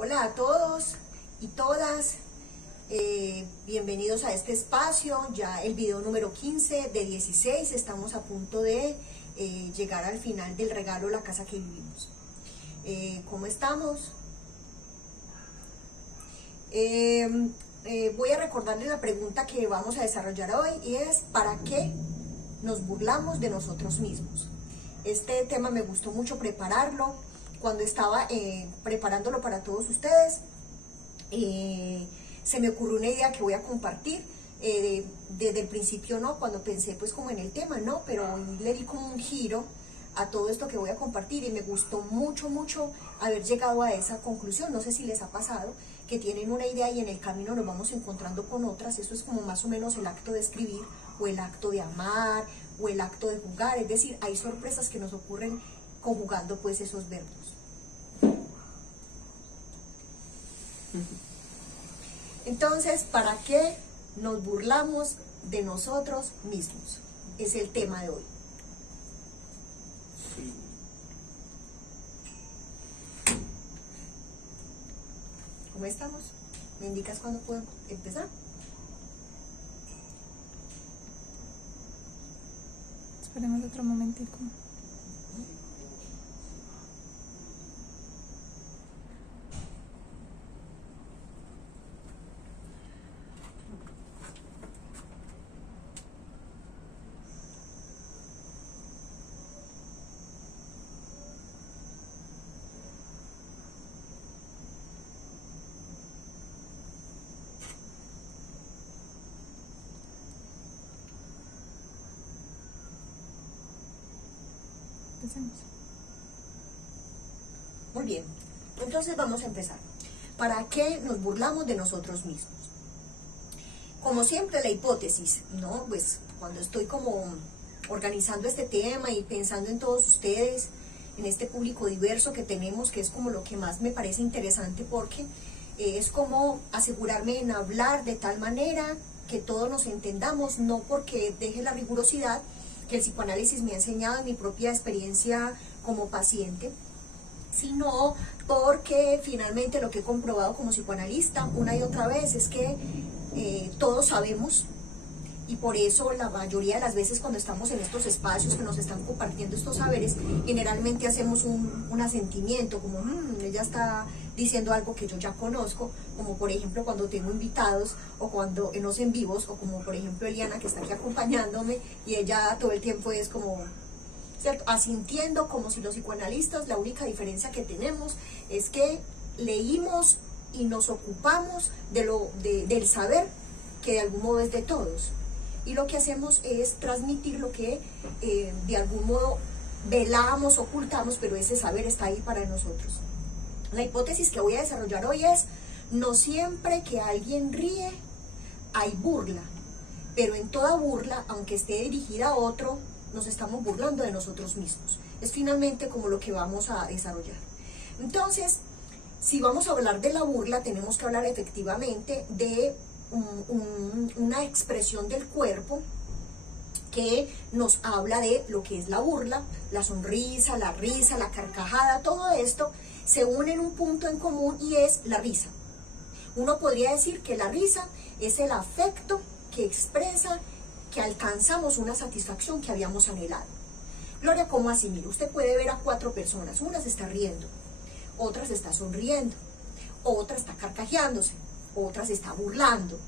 Hola a todos y todas, bienvenidos a este espacio, ya el video número 15 de 16, estamos a punto de llegar al final del regalo La Casa que Vivimos. ¿Cómo estamos? Voy a recordarles la pregunta que vamos a desarrollar hoy y es ¿para qué nos burlamos de nosotros mismos? Este tema me gustó mucho prepararlo. Cuando estaba preparándolo para todos ustedes, se me ocurrió una idea que voy a compartir desde el principio, ¿no? Cuando pensé pues como en el tema, ¿no? Pero le di como un giro a todo esto que voy a compartir y me gustó mucho haber llegado a esa conclusión. No sé si les ha pasado que tienen una idea y en el camino nos vamos encontrando con otras. Eso es como más o menos el acto de escribir o el acto de amar o el acto de jugar. Es decir, hay sorpresas que nos ocurren conjugando pues esos verbos. Entonces, ¿para qué nos burlamos de nosotros mismos? Es el tema de hoy. ¿Cómo estamos? ¿Me indicas cuándo puedo empezar? Esperemos otro momentico. Empecemos. Muy bien, entonces vamos a empezar. ¿Para qué nos burlamos de nosotros mismos? Como siempre, la hipótesis, ¿no? Pues cuando estoy como organizando este tema y pensando en todos ustedes, en este público diverso que tenemos, que es como lo que más me parece interesante porque es como asegurarme en hablar de tal manera que todos nos entendamos, no porque deje la rigurosidad que el psicoanálisis me ha enseñado en mi propia experiencia como paciente, sino porque finalmente lo que he comprobado como psicoanalista una y otra vez es que todos sabemos, y por eso la mayoría de las veces cuando estamos en estos espacios que nos están compartiendo estos saberes, generalmente hacemos un asentimiento, como ella está diciendo algo que yo ya conozco, como por ejemplo cuando tengo invitados o cuando en los en vivos, o como por ejemplo Eliana que está aquí acompañándome y ella todo el tiempo es como, ¿cierto?, asintiendo, como si los psicoanalistas, la única diferencia que tenemos es que leímos y nos ocupamos del saber que de algún modo es de todos. Y lo que hacemos es transmitir lo que de algún modo velamos, ocultamos, pero ese saber está ahí para nosotros. La hipótesis que voy a desarrollar hoy es, no siempre que alguien ríe hay burla, pero en toda burla, aunque esté dirigida a otro, nos estamos burlando de nosotros mismos. Es finalmente como lo que vamos a desarrollar. Entonces, si vamos a hablar de la burla, tenemos que hablar efectivamente de una expresión del cuerpo que nos habla de lo que es la burla, la sonrisa, la risa, la carcajada. Todo esto se une en un punto en común y es la risa. Uno podría decir que la risa es el afecto que expresa que alcanzamos una satisfacción que habíamos anhelado. Gloria, ¿cómo así? Mire, usted puede ver a 4 personas, una se está riendo, otra se está sonriendo, otra está carcajeándose, otra se está burlando,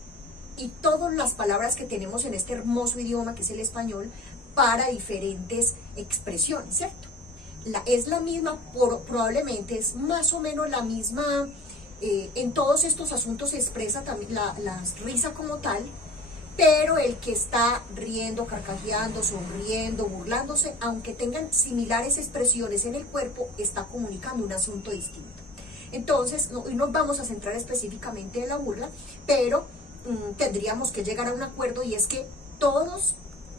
y todas las palabras que tenemos en este hermoso idioma que es el español para diferentes expresiones, ¿cierto? Es la misma, probablemente es más o menos la misma, en todos estos asuntos se expresa también la risa como tal, pero el que está riendo, carcajeando, sonriendo, burlándose, aunque tengan similares expresiones en el cuerpo, está comunicando un asunto distinto. Entonces, hoy nos vamos a centrar específicamente en la burla, pero tendríamos que llegar a un acuerdo, y es que todos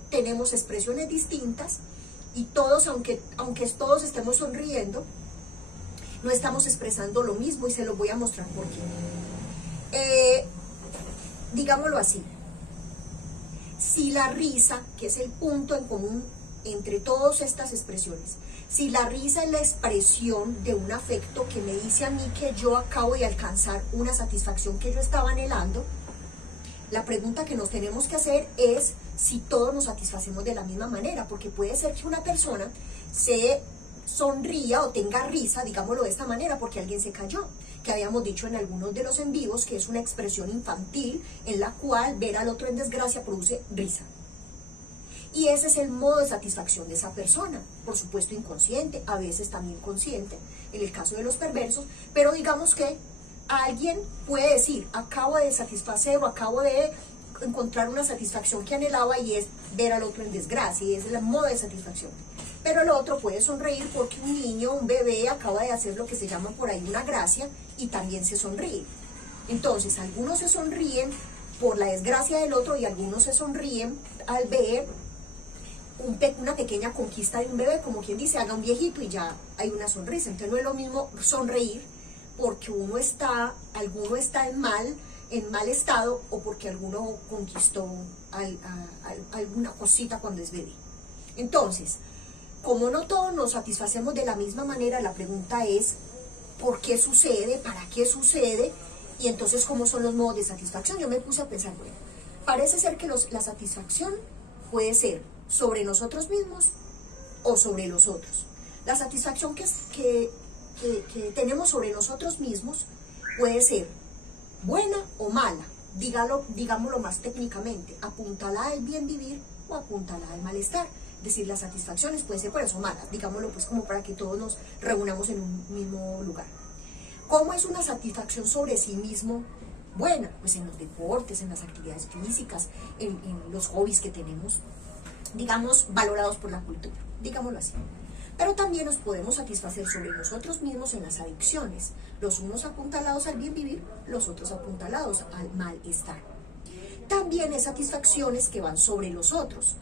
tenemos expresiones distintas y todos, aunque todos estemos sonriendo, no estamos expresando lo mismo, y se lo voy a mostrar por qué. Digámoslo así, si la risa, que es el punto en común entre todas estas expresiones, si la risa es la expresión de un afecto que me dice a mí que yo acabo de alcanzar una satisfacción que yo estaba anhelando, la pregunta que nos tenemos que hacer es si todos nos satisfacemos de la misma manera, porque puede ser que una persona se sonría o tenga risa, digámoslo de esta manera, porque alguien se cayó, que habíamos dicho en algunos de los en vivos que es una expresión infantil en la cual ver al otro en desgracia produce risa. Y ese es el modo de satisfacción de esa persona, por supuesto inconsciente, a veces también consciente, en el caso de los perversos, pero digamos que alguien puede decir, acabo de satisfacer o acabo de encontrar una satisfacción que anhelaba y es ver al otro en desgracia, y es el modo de satisfacción. Pero el otro puede sonreír porque un niño, un bebé, acaba de hacer lo que se llama por ahí una gracia y también se sonríe. Entonces, algunos se sonríen por la desgracia del otro y algunos se sonríen al ver una pequeña conquista de un bebé, como quien dice, haga un viejito y ya hay una sonrisa. Entonces no es lo mismo sonreír porque alguno está en mal estado o porque alguno conquistó alguna cosita cuando es bebé. Entonces, como no todos nos satisfacemos de la misma manera, la pregunta es ¿por qué sucede? ¿Para qué sucede? Y entonces, ¿cómo son los modos de satisfacción? Yo me puse a pensar, bueno, parece ser que la satisfacción puede ser sobre nosotros mismos o sobre los otros. La satisfacción que tenemos sobre nosotros mismos puede ser buena o mala, digámoslo más técnicamente, apuntalada al bien vivir o apuntalada al malestar. Es decir, las satisfacciones pueden ser buenas o malas, digámoslo pues como para que todos nos reunamos en un mismo lugar. ¿Cómo es una satisfacción sobre sí mismo buena? Pues en los deportes, en las actividades físicas, en los hobbies que tenemos, digamos, valorados por la cultura, digámoslo así. Pero también nos podemos satisfacer sobre nosotros mismos en las adicciones, los unos apuntalados al bien vivir, los otros apuntalados al malestar. También hay satisfacciones que van sobre los otros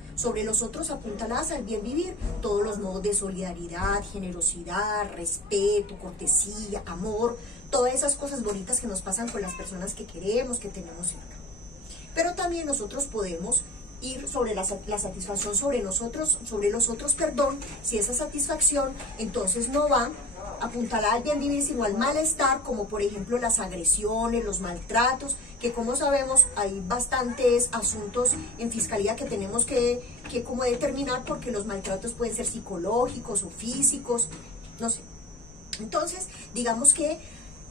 apuntaladas al bien vivir, todos los modos de solidaridad, generosidad, respeto, cortesía, amor, todas esas cosas bonitas que nos pasan con las personas que queremos, que tenemos cerca. Pero también nosotros podemos ir sobre la satisfacción sobre los otros, perdón, si esa satisfacción entonces no va apuntalada al bien vivir, sino al malestar, como por ejemplo las agresiones, los maltratos, que como sabemos hay bastantes asuntos en fiscalía que tenemos que como determinar, porque los maltratos pueden ser psicológicos o físicos, no sé. Entonces, digamos que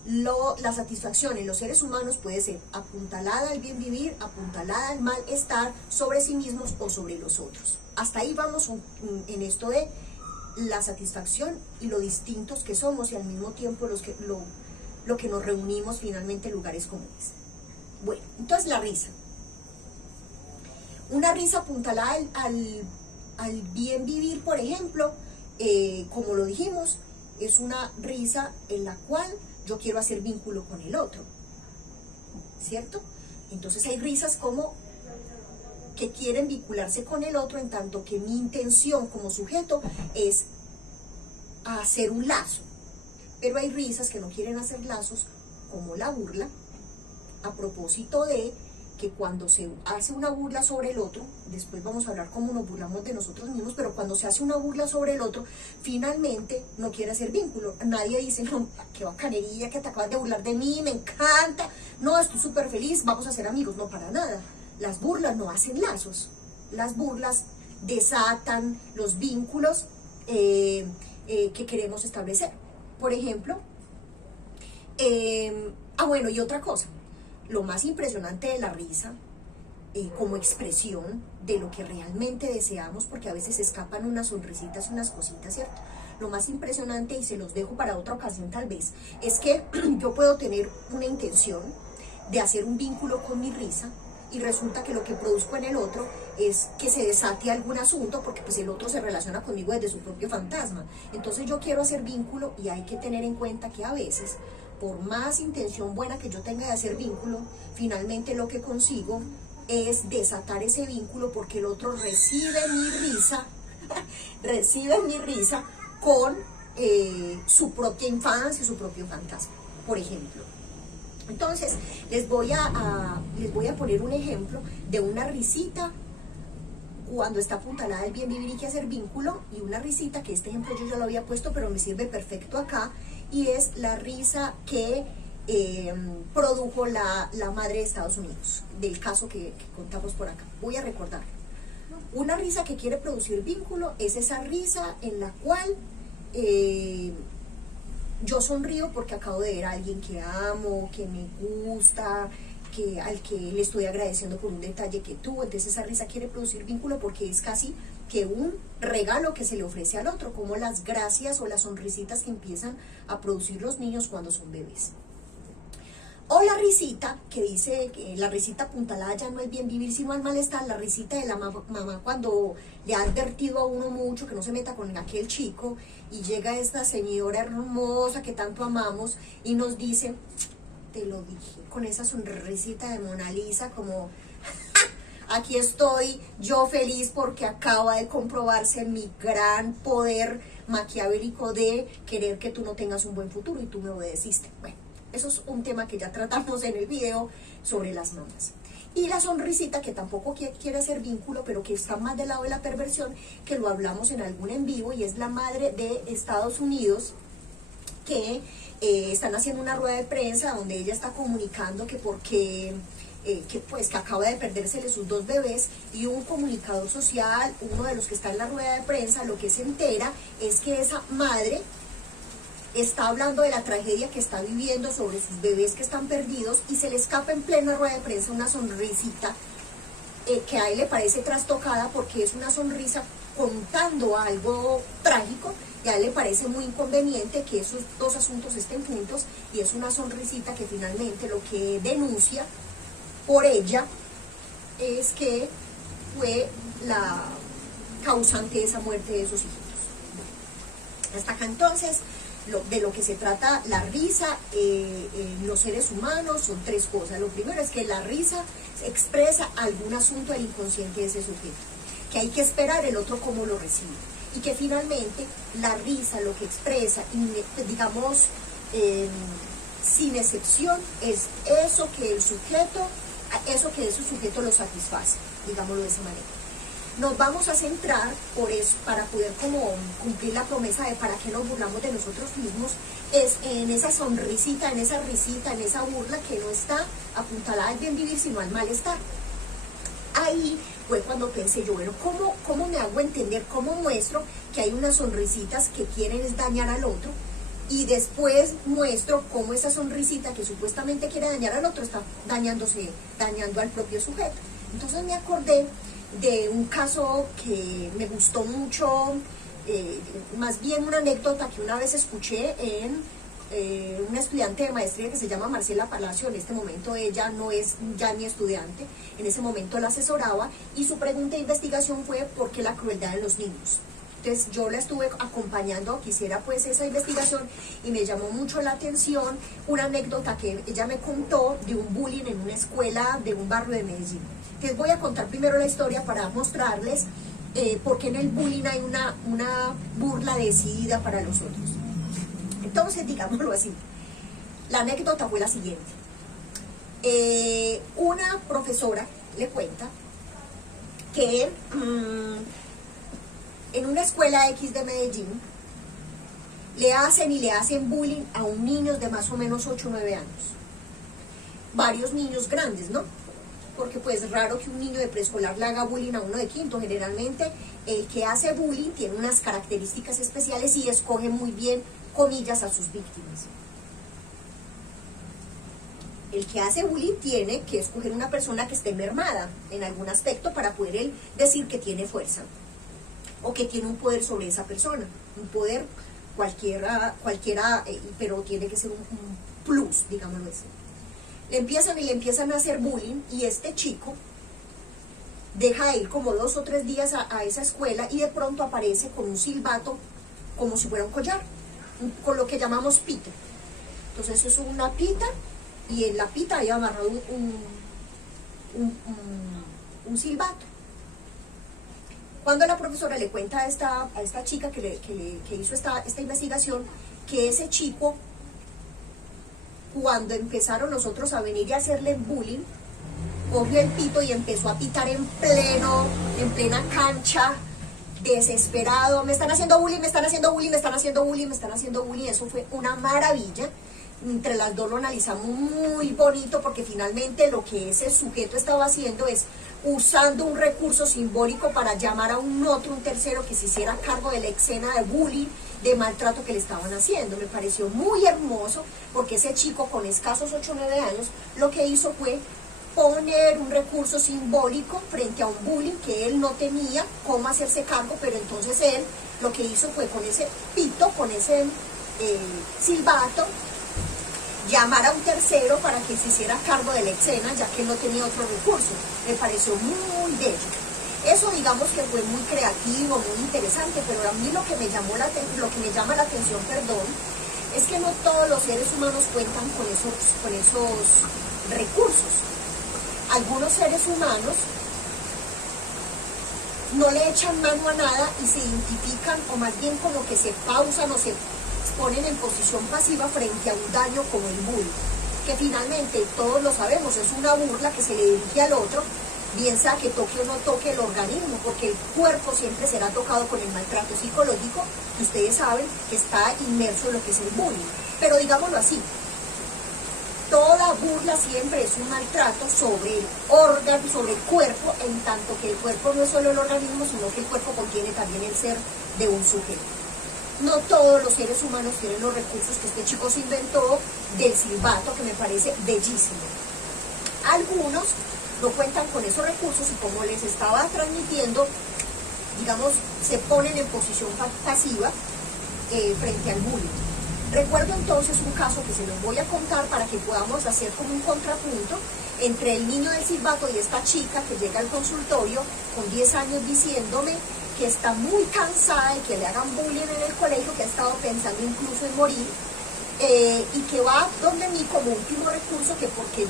la satisfacción en los seres humanos puede ser apuntalada al bien vivir, apuntalada al malestar, sobre sí mismos o sobre los otros. Hasta ahí vamos en esto de la satisfacción y lo distintos que somos y al mismo tiempo lo que nos reunimos finalmente en lugares comunes. Bueno, entonces la risa. Una risa apuntalada al bien vivir, por ejemplo, como lo dijimos, es una risa en la cual yo quiero hacer vínculo con el otro, ¿cierto? Entonces hay risas como que quieren vincularse con el otro, en tanto que mi intención como sujeto es hacer un lazo. Pero hay risas que no quieren hacer lazos, como la burla, a propósito de que cuando se hace una burla sobre el otro, después vamos a hablar cómo nos burlamos de nosotros mismos, pero cuando se hace una burla sobre el otro, finalmente no quiere hacer vínculo. Nadie dice, no, qué bacanería que te acabas de burlar de mí, me encanta, no, estoy súper feliz, vamos a ser amigos. No, para nada. Las burlas no hacen lazos, las burlas desatan los vínculos que queremos establecer. Por ejemplo, bueno, y otra cosa, lo más impresionante de la risa, como expresión de lo que realmente deseamos, porque a veces escapan unas sonrisitas, unas cositas, ¿cierto? Lo más impresionante, y se los dejo para otra ocasión tal vez, es que yo puedo tener una intención de hacer un vínculo con mi risa, y resulta que lo que produzco en el otro es que se desate algún asunto, porque pues el otro se relaciona conmigo desde su propio fantasma. Entonces yo quiero hacer vínculo, y hay que tener en cuenta que a veces, por más intención buena que yo tenga de hacer vínculo, finalmente lo que consigo es desatar ese vínculo, porque el otro recibe mi risa con su propia infancia, su propio fantasma, por ejemplo. Entonces, les voy a poner un ejemplo de una risita cuando está apuntalada el bien vivir y qué hacer vínculo, y una risita, que este ejemplo yo ya lo había puesto, pero me sirve perfecto acá, y es la risa que produjo la madre de Estados Unidos, del caso que contamos por acá. Voy a recordar. Una risa que quiere producir vínculo es esa risa en la cual yo sonrío porque acabo de ver a alguien que amo, que me gusta, al que le estoy agradeciendo por un detalle que tuvo. Entonces esa risa quiere producir vínculo porque es casi que un regalo que se le ofrece al otro, como las gracias o las sonrisitas que empiezan a producir los niños cuando son bebés. O la risita, que dice que la risita apuntalada ya no es bien vivir sino al malestar, la risita de la mamá cuando le ha advertido a uno mucho que no se meta con aquel chico, y llega esta señora hermosa que tanto amamos y nos dice, te lo dije, con esa sonrisita de Mona Lisa, como aquí estoy yo feliz porque acaba de comprobarse mi gran poder maquiavélico de querer que tú no tengas un buen futuro y tú me obedeciste. Bueno, eso es un tema que ya tratamos en el video sobre las mamás. Y la sonrisita, que tampoco quiere hacer vínculo, pero que está más del lado de la perversión, que lo hablamos en algún en vivo, y es la madre de Estados Unidos, que están haciendo una rueda de prensa donde ella está comunicando que porque que acaba de perdérsele sus 2 bebés, y un comunicador social, uno de los que está en la rueda de prensa, lo que se entera es que esa madre está hablando de la tragedia que está viviendo sobre sus bebés que están perdidos, y se le escapa en plena rueda de prensa una sonrisita que a él le parece trastocada porque es una sonrisa contando algo trágico, y a él le parece muy inconveniente que esos 2 asuntos estén juntos, y es una sonrisita que finalmente lo que denuncia por ella es que fue la causante de esa muerte de esos hijitos. Hasta acá entonces, de lo que se trata la risa en los seres humanos son 3 cosas. Lo primero es que la risa expresa algún asunto del inconsciente de ese sujeto, que hay que esperar el otro cómo lo recibe, y que finalmente la risa lo que expresa, digamos, sin excepción, es eso que ese sujeto lo satisface, digámoslo de esa manera. Nos vamos a centrar, por eso, para poder como cumplir la promesa de para qué nos burlamos de nosotros mismos, es en esa sonrisita, en esa risita, en esa burla que no está apuntalada al bien vivir, sino al malestar. Ahí fue cuando pensé yo, bueno, ¿cómo me hago entender, cómo muestro que hay unas sonrisitas que quieren dañar al otro? Y después muestro cómo esa sonrisita que supuestamente quiere dañar al otro está dañando al propio sujeto. Entonces me acordé de un caso que me gustó mucho, más bien una anécdota que una vez escuché en una estudiante de maestría que se llama Marcela Palacio. En este momento ella no es ya mi estudiante, en ese momento la asesoraba, y su pregunta de investigación fue ¿por qué la crueldad en los niños? Entonces yo la estuve acompañando, quisiera pues esa investigación, y me llamó mucho la atención una anécdota que ella me contó de un bullying en una escuela de un barrio de Medellín. Entonces voy a contar primero la historia para mostrarles por qué en el bullying hay una burla decidida para los otros. Entonces, digámoslo así, la anécdota fue la siguiente. Una profesora le cuenta que en una escuela X de Medellín le hacen bullying a un niño de más o menos 8 o 9 años. Varios niños grandes, ¿no? Porque pues es raro que un niño de preescolar le haga bullying a uno de quinto. Generalmente el que hace bullying tiene unas características especiales y escoge muy bien, comillas, a sus víctimas. El que hace bullying tiene que escoger una persona que esté mermada en algún aspecto para poder él decir que tiene fuerza o que tiene un poder sobre esa persona, un poder cualquiera, pero tiene que ser un plus, digámoslo así. Le empiezan a hacer bullying, y este chico deja de ir como 2 o 3 días a esa escuela, y de pronto aparece con un silbato como si fuera un collar, con lo que llamamos pita. Entonces eso es una pita, y en la pita hay amarrado un silbato. Cuando la profesora le cuenta a esta chica que hizo esta investigación, que ese chico, cuando empezaron nosotros a venir y a hacerle bullying, cogió el pito y empezó a pitar en plena cancha, desesperado, me están haciendo bullying, me están haciendo bullying, me están haciendo bullying, me están haciendo bullying. Eso fue una maravilla. Entre las dos lo analizamos muy bonito, porque finalmente lo que ese sujeto estaba haciendo es usando un recurso simbólico para llamar a un tercero que se hiciera cargo de la escena de bullying, de maltrato que le estaban haciendo. Me pareció muy hermoso, porque ese chico con escasos 8 o 9 años lo que hizo fue poner un recurso simbólico frente a un bullying que él no tenía cómo hacerse cargo, pero entonces él lo que hizo fue con ese pito, con ese silbato, llamar a un tercero para que se hiciera cargo de la escena, ya que él no tenía otro recurso. Me pareció muy bello. Eso, digamos, que fue muy creativo, muy interesante, pero a mí lo que me llama la atención, es que no todos los seres humanos cuentan con esos recursos. Algunos seres humanos no le echan mano a nada y se identifican, o más bien como que se pausan o se ponen en posición pasiva frente a un daño como el bullying, que finalmente todos lo sabemos, es una burla que se le dirige al otro, bien sea que toque o no toque el organismo, porque el cuerpo siempre será tocado con el maltrato psicológico, y ustedes saben que está inmerso en lo que es el bullying. Pero digámoslo así, toda burla siempre es un maltrato sobre el órgano, sobre el cuerpo, en tanto que el cuerpo no es solo el organismo, sino que el cuerpo contiene también el ser de un sujeto. No todos los seres humanos tienen los recursos que este chico se inventó del silbato, que me parece bellísimo. Algunos no cuentan con esos recursos y, como les estaba transmitiendo, digamos, se ponen en posición pasiva frente al bullying. Recuerdo entonces un caso que se los voy a contar para que podamos hacer como un contrapunto entre el niño del silbato y esta chica que llega al consultorio con 10 años diciéndome que está muy cansada de que le hagan bullying en el colegio, que ha estado pensando incluso en morir, y que va donde mí como último recurso, que porque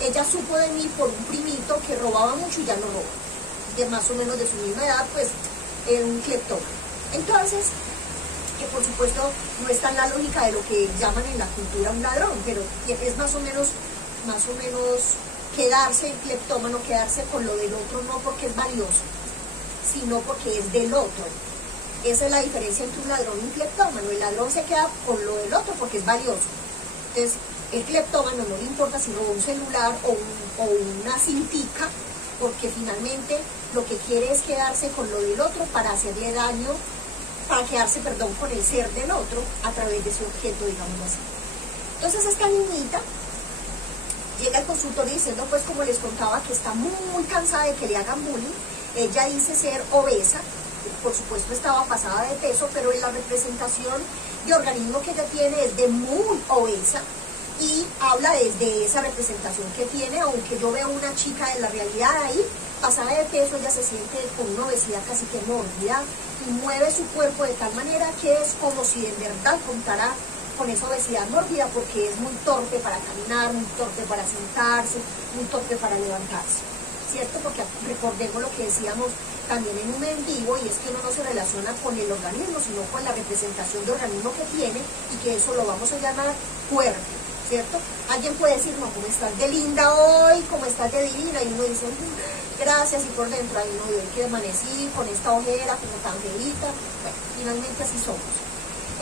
ella supo de mí por un primito que robaba mucho y ya no roba, de más o menos de su misma edad, pues era un cleptómano. Entonces, que por supuesto no está en la lógica de lo que llaman en la cultura un ladrón, pero es más o menos quedarse cleptómano, quedarse con lo del otro, no porque es valioso, sino porque es del otro. Esa es la diferencia entre un ladrón y un cleptómano. El ladrón se queda con lo del otro porque es valioso. Entonces, el cleptómano no le importa si roba un celular o una cintica, porque finalmente lo que quiere es quedarse con lo del otro para hacerle daño, para quedarse, con el ser del otro a través de ese objeto, digámoslo así. Entonces, esta niñita llega al consultorio diciendo, pues como les contaba, que está muy cansada de que le hagan bullying. Ella dice ser obesa, por supuesto estaba pasada de peso, pero en la representación de organismo que ella tiene es de muy obesa, y habla desde esa representación que tiene, aunque yo veo una chica de la realidad ahí, pasada de peso, ella se siente con una obesidad casi que mórbida, y mueve su cuerpo de tal manera que es como si en verdad contara con esa obesidad mórbida, porque es muy torpe para caminar, muy torpe para sentarse, muy torpe para levantarse, ¿cierto? Porque recordemos lo que decíamos también en un en vivo, y es que uno no se relaciona con el organismo, sino con la representación de organismo que tiene, y que eso lo vamos a llamar cuerpo, ¿cierto? Alguien puede decir, no, ¿cómo estás de linda hoy? ¿Cómo estás de divina? Y uno dice, gracias, y por dentro, ahí no, hoy que amanecí con esta ojera, como tan feita. Bueno, finalmente así somos.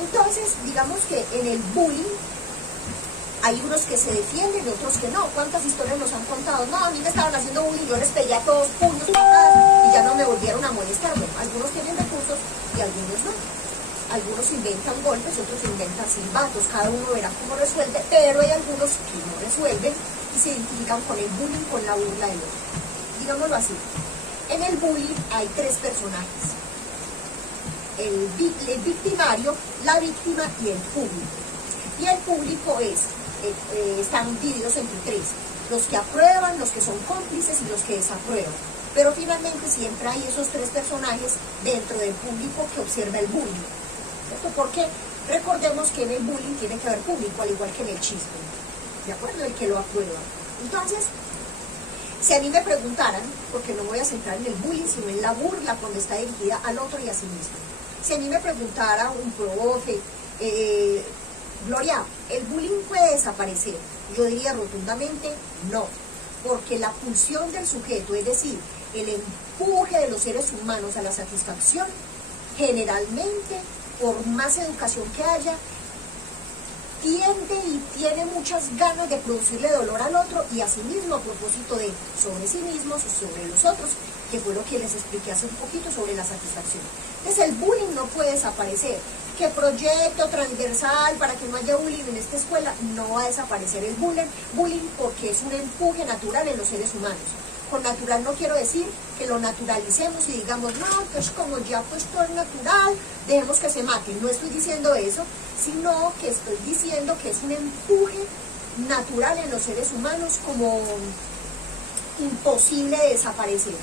Entonces, digamos que en el bullying hay unos que se defienden y otros que no. ¿Cuántas historias nos han contado? No, a mí me estaban haciendo bullying, yo les pegué a todos puños, patadas, y ya no me volvieron a molestar. Bueno, algunos tienen recursos y algunos no. Algunos inventan golpes, otros inventan silbatos, cada uno verá cómo resuelve, pero hay algunos que no resuelven y se identifican con el bullying, con la burla del otro. Digámoslo así, en el bullying hay 3 personajes: el victimario, la víctima y el público. Y el público están divididos entre 3: los que aprueban, los que son cómplices y los que desaprueban. Pero finalmente siempre hay esos 3 personajes dentro del público que observa el bullying, ¿cierto? Porque recordemos que en el bullying tiene que haber público, al igual que en el chisme, ¿de acuerdo? El que lo aprueba. Entonces, si a mí me preguntaran, porque no voy a centrar en el bullying, sino en la burla cuando está dirigida al otro y a sí mismo. Si a mí me preguntara un profe, Gloria, ¿el bullying puede desaparecer? Yo diría rotundamente no, porque la pulsión del sujeto, es decir, el empuje de los seres humanos a la satisfacción, generalmente, por más educación que haya, tiende y tiene muchas ganas de producirle dolor al otro y a sí mismo a propósito de sobre sí mismos y sobre los otros, que fue lo que les expliqué hace un poquito sobre la satisfacción. Entonces el bullying no puede desaparecer. ¿Qué proyecto transversal para que no haya bullying en esta escuela? No va a desaparecer el bullying porque es un empuje natural en los seres humanos. Con natural no quiero decir que lo naturalicemos y digamos, no, pues como ya pues todo es natural, dejemos que se maten. No estoy diciendo eso, sino que estoy diciendo que es un empuje natural en los seres humanos como imposible de desaparecer.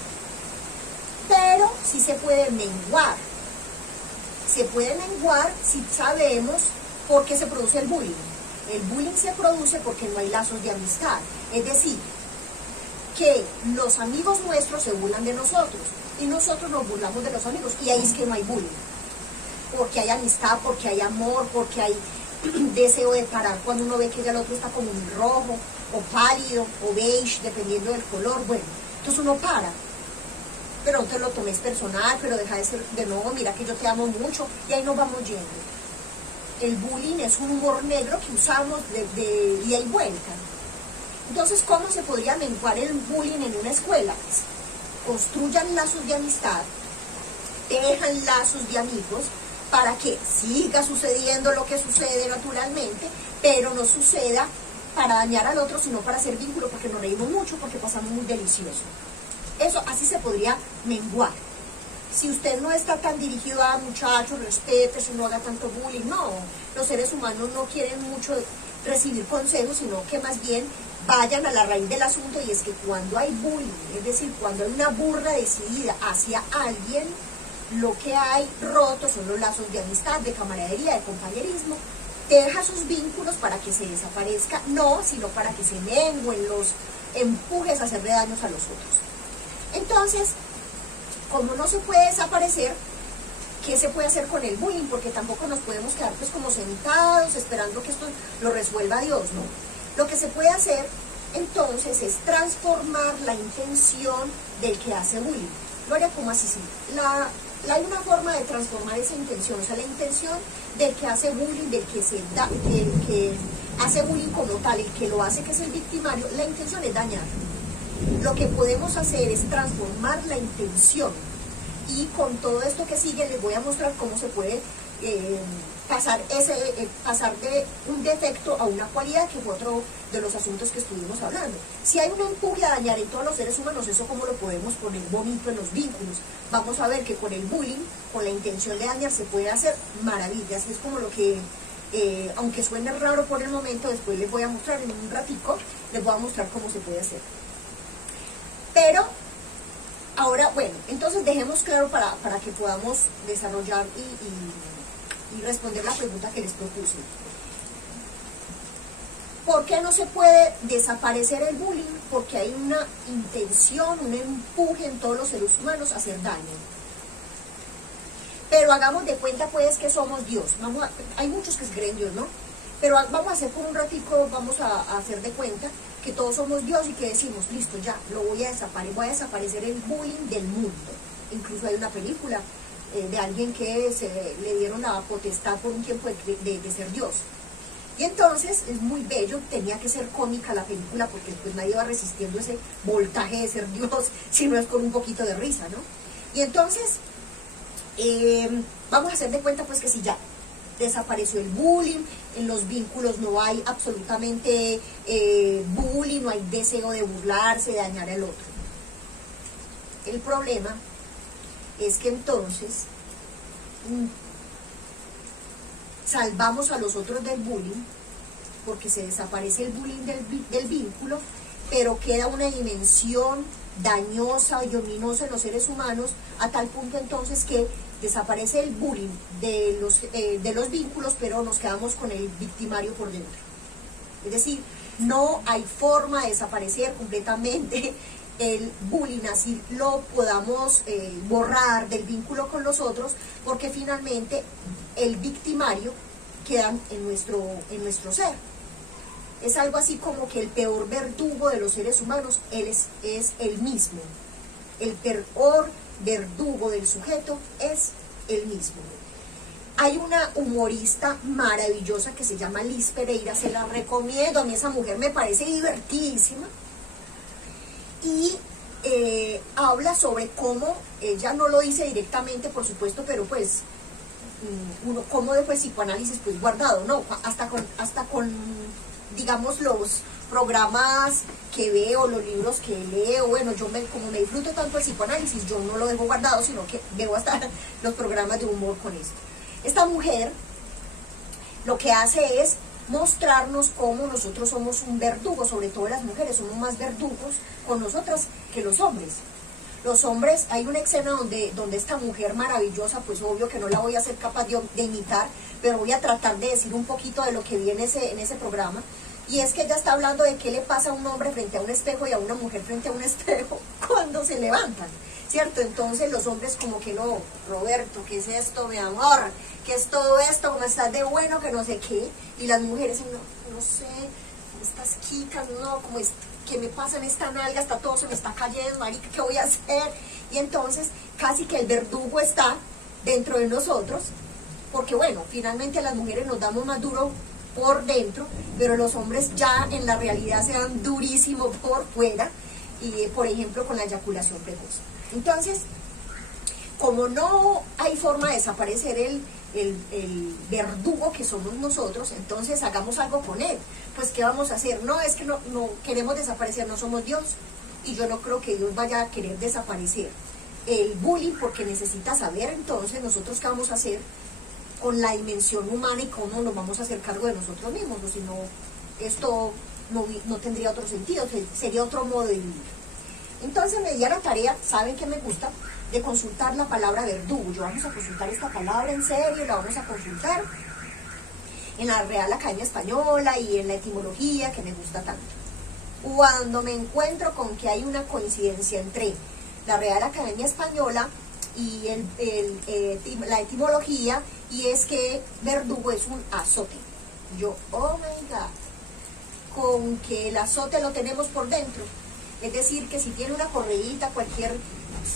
Pero sí se puede menguar. Se puede menguar si sabemos por qué se produce el bullying. El bullying se produce porque no hay lazos de amistad. Es decir, que los amigos nuestros se burlan de nosotros y nosotros nos burlamos de los amigos y ahí es que no hay bullying, porque hay amistad, porque hay amor, porque hay deseo de parar cuando uno ve que ya el otro está como muy rojo o pálido o beige, dependiendo del color. Bueno, entonces uno para, pero no te lo tomes personal, pero deja de ser de no, mira que yo te amo mucho, y ahí nos vamos yendo. El bullying es un humor negro que usamos de ida y vuelta. Entonces, ¿cómo se podría menguar el bullying en una escuela? Pues, construyan lazos de amistad, dejan lazos de amigos para que siga sucediendo lo que sucede naturalmente, pero no suceda para dañar al otro, sino para hacer vínculo, porque nos reímos mucho, porque pasamos muy delicioso. Eso, así se podría menguar. Si usted no está tan dirigido a muchachos, respétese, no haga tanto bullying, no. Los seres humanos no quieren mucho recibir consejos, sino que más bien vayan a la raíz del asunto, y es que cuando hay bullying, es decir, cuando hay una burla decidida hacia alguien, lo que hay roto son los lazos de amistad, de camaradería, de compañerismo. Deja sus vínculos para que se desaparezca, no, sino para que se menguen los empujes a hacerle daños a los otros. Entonces, como no se puede desaparecer, ¿qué se puede hacer con el bullying? Porque tampoco nos podemos quedar pues como sentados esperando que esto lo resuelva Dios, ¿no? Lo que se puede hacer entonces es transformar la intención del que hace bullying. Gloria, ¿cómo así? Sí. Hay una forma de transformar esa intención, o sea, la intención del que hace bullying, del que hace bullying como tal, el que lo hace, que es el victimario, la intención es dañar. Lo que podemos hacer es transformar la intención, y con todo esto que sigue les voy a mostrar cómo se puede pasar de un defecto a una cualidad, que fue otro de los asuntos que estuvimos hablando. Si hay un empuje a dañar en todos los seres humanos, eso cómo lo podemos poner bonito en los vínculos. Vamos a ver que con el bullying, con la intención de dañar, se puede hacer maravillas. Es como lo que, aunque suene raro por el momento, después les voy a mostrar en un ratico, les voy a mostrar cómo se puede hacer. Pero ahora, bueno, entonces dejemos claro para que podamos desarrollar y responder la pregunta que les propuse. ¿Por qué no se puede desaparecer el bullying? Porque hay una intención, un empuje en todos los seres humanos a hacer daño. Pero hagamos de cuenta pues que somos Dios. Hay muchos que creen en Dios, ¿no? Pero vamos a hacer por un ratico, vamos a hacer de cuenta que todos somos Dios y que decimos, listo, ya, voy a desaparecer el bullying del mundo. Incluso hay una película de alguien que le dieron la potestad por un tiempo de ser Dios. Y entonces es muy bello, tenía que ser cómica la película, porque pues nadie va resistiendo ese voltaje de ser Dios, si no es con un poquito de risa, ¿no? Y entonces, vamos a hacer de cuenta pues que si ya desapareció el bullying, en los vínculos no hay absolutamente bullying, no hay deseo de burlarse, de dañar al otro. El problema es que entonces salvamos a los otros del bullying, porque se desaparece el bullying del vínculo, pero queda una dimensión dañosa y ominosa en los seres humanos, a tal punto entonces que desaparece el bullying de los vínculos, pero nos quedamos con el victimario por dentro. Es decir, no hay forma de desaparecer completamente el bullying, así lo podamos borrar del vínculo con los otros, porque finalmente el victimario queda en nuestro ser. es algo así como que el peor verdugo de los seres humanos es el mismo. El peor verdugo del sujeto es el mismo. Hay una humorista maravillosa que se llama Liz Pereira, se la recomiendo, a mí esa mujer me parece divertidísima, y habla sobre cómo, ella no lo dice directamente por supuesto, pero pues uno cómo después psicoanálisis pues guardado, ¿no? Hasta con digamos los programas que veo, los libros que leo, bueno, como me disfruto tanto el psicoanálisis, yo no lo dejo guardado, sino que veo hasta los programas de humor con esto. Esta mujer lo que hace es mostrarnos cómo nosotros somos un verdugo, sobre todo las mujeres, somos más verdugos con nosotras que los hombres. Los hombres, hay una escena donde esta mujer maravillosa, pues obvio que no la voy a ser capaz de imitar, pero voy a tratar de decir un poquito de lo que vi en ese programa, y es que ella está hablando de qué le pasa a un hombre frente a un espejo y a una mujer frente a un espejo cuando se levantan, ¿cierto? Entonces los hombres como que no, Roberto, ¿qué es esto, mi amor? ¿Qué es todo esto? ¿Cómo estás de bueno? Que no sé qué. Y las mujeres, no sé, estas chicas, no, como es, ¿qué me pasa en esta nalga? Hasta todo se me está cayendo, marica, ¿qué voy a hacer? Y entonces casi que el verdugo está dentro de nosotros, porque bueno, finalmente las mujeres nos damos más duro por dentro, pero los hombres ya en la realidad se dan durísimo por fuera, y por ejemplo con la eyaculación precoz. Entonces, como no hay forma de desaparecer el verdugo que somos nosotros, entonces hagamos algo con él. Pues ¿qué vamos a hacer? No, es que no queremos desaparecer, no somos Dios, y yo no creo que Dios vaya a querer desaparecer el bullying, porque necesita saber entonces nosotros qué vamos a hacer con la dimensión humana y cómo nos vamos a hacer cargo de nosotros mismos, o si no, esto no tendría otro sentido, sería otro modo de vivir. Entonces me di a la tarea, ¿saben qué me gusta? De consultar la palabra verdugo. Yo vamos a consultar esta palabra en serio, la vamos a consultar en la Real Academia Española y en la etimología, que me gusta tanto. Cuando me encuentro con que hay una coincidencia entre la Real Academia Española y la etimología, y es que verdugo es un azote. Yo, oh my God, con que el azote lo tenemos por dentro. Es decir, que si tiene una correíta, cualquier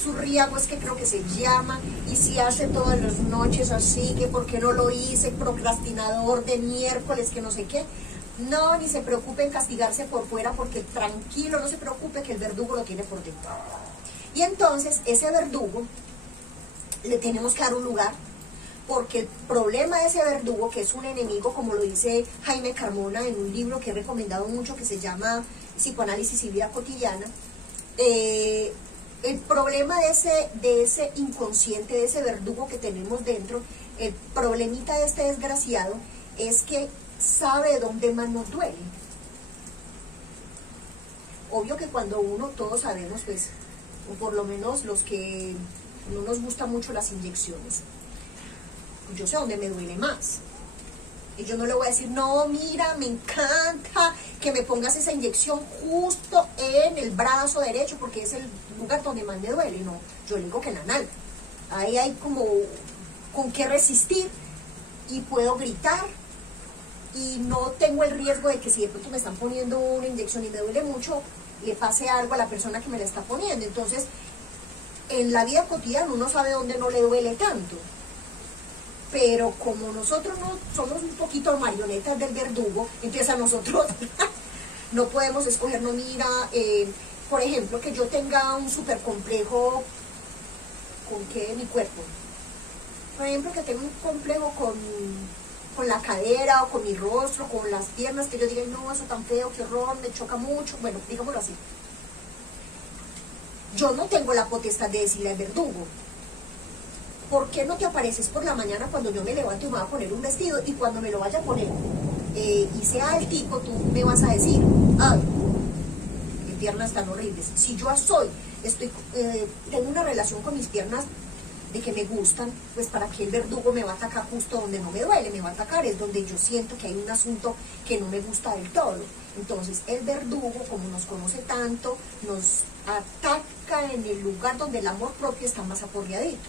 zurriago es que creo que se llama, y si hace todas las noches así, que por qué no lo hice, procrastinador de miércoles, que no sé qué, no, ni se preocupe en castigarse por fuera, porque tranquilo, no se preocupe que el verdugo lo tiene por dentro. Y entonces ese verdugo le tenemos que dar un lugar, porque el problema de ese verdugo, que es un enemigo, como lo dice Jaime Carmona en un libro que he recomendado mucho, que se llama Psicoanálisis y Vida Cotidiana, el problema de ese inconsciente, de ese verdugo que tenemos dentro, el problemita de este desgraciado, es que sabe dónde más nos duele. Obvio que cuando todos sabemos, pues, o por lo menos los que no nos gustan mucho las inyecciones, yo sé dónde me duele más. Y yo no le voy a decir, no, mira, me encanta que me pongas esa inyección justo en el brazo derecho, porque es el lugar donde más me duele. No, yo le digo que en la nalga. Ahí hay como con qué resistir, y puedo gritar, y no tengo el riesgo de que si de pronto me están poniendo una inyección y me duele mucho, le pase algo a la persona que me la está poniendo. Entonces, en la vida cotidiana uno sabe dónde no le duele tanto. Pero como nosotros no somos un poquito marionetas del verdugo, entonces a nosotros no podemos escoger, no, mira, por ejemplo, que yo tenga un súper complejo con qué, mi cuerpo. Por ejemplo, que tenga un complejo con la cadera, o con mi rostro, con las piernas, que yo diga, no, eso tan feo, qué horror, me choca mucho, bueno, digámoslo así. Yo no tengo la potestad de decirle al verdugo, ¿por qué no te apareces por la mañana cuando yo me levanto y me voy a poner un vestido, y cuando me lo vaya a poner y sea altico, tú me vas a decir, ay, qué piernas tan horribles? Si yo tengo una relación con mis piernas de que me gustan, pues para qué el verdugo me va a atacar justo donde no me duele, me va a atacar es donde yo siento que hay un asunto que no me gusta del todo. Entonces el verdugo, como nos conoce tanto, nos ataca en el lugar donde el amor propio está más aporreadito.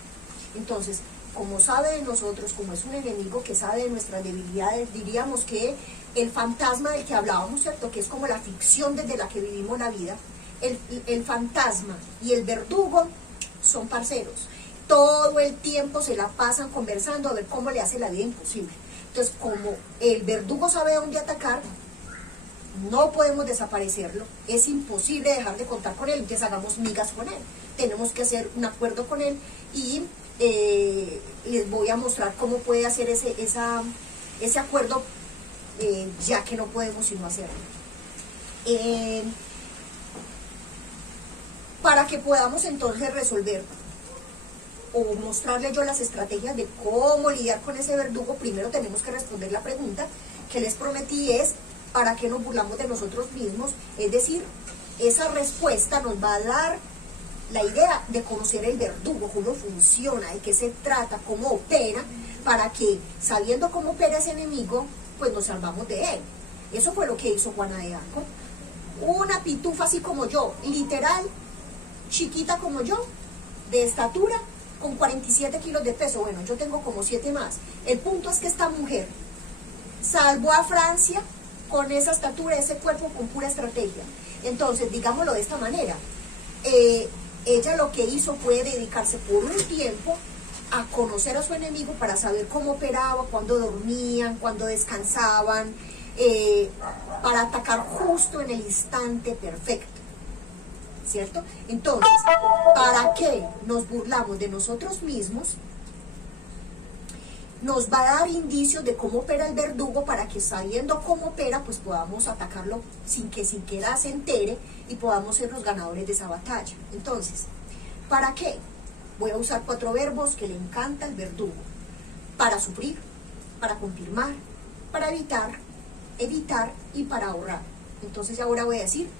Entonces, como sabe de nosotros, como es un enemigo que sabe de nuestras debilidades, diríamos que el fantasma del que hablábamos, ¿cierto? Que es como la ficción desde la que vivimos la vida. El fantasma y el verdugo son parceros. Todo el tiempo se la pasan conversando a ver cómo le hace la vida imposible. Entonces, como el verdugo sabe dónde atacar, no podemos desaparecerlo, es imposible dejar de contar con él, entonces hagamos migas con él. Tenemos que hacer un acuerdo con él y les voy a mostrar cómo puede hacer ese acuerdo, ya que no podemos sino hacerlo. Para que podamos entonces resolver o mostrarle yo las estrategias de cómo lidiar con ese verdugo, primero tenemos que responder la pregunta que les prometí, es ¿para qué nos burlamos de nosotros mismos? Es decir, esa respuesta nos va a dar la idea de conocer el verdugo, cómo funciona, de qué se trata, cómo opera, para que, sabiendo cómo opera ese enemigo, pues nos salvamos de él. Eso fue lo que hizo Juana de Arco. Una pitufa así como yo, literal, chiquita como yo, de estatura, con 47 kilos de peso. Bueno, yo tengo como 7 más. El punto es que esta mujer salvó a Francia con esa estatura, ese cuerpo, con pura estrategia. Entonces, digámoslo de esta manera, ella lo que hizo fue dedicarse por un tiempo a conocer a su enemigo para saber cómo operaba, cuándo dormían, cuándo descansaban, para atacar justo en el instante perfecto, ¿cierto? Entonces, ¿para qué nos burlamos de nosotros mismos? Nos va a dar indicios de cómo opera el verdugo, para que, sabiendo cómo opera, pues podamos atacarlo sin que siquiera se entere y podamos ser los ganadores de esa batalla. Entonces, ¿para qué? Voy a usar 4 verbos que le encanta al verdugo: para sufrir, para confirmar, para evitar y para ahorrar. Entonces ahora voy a decir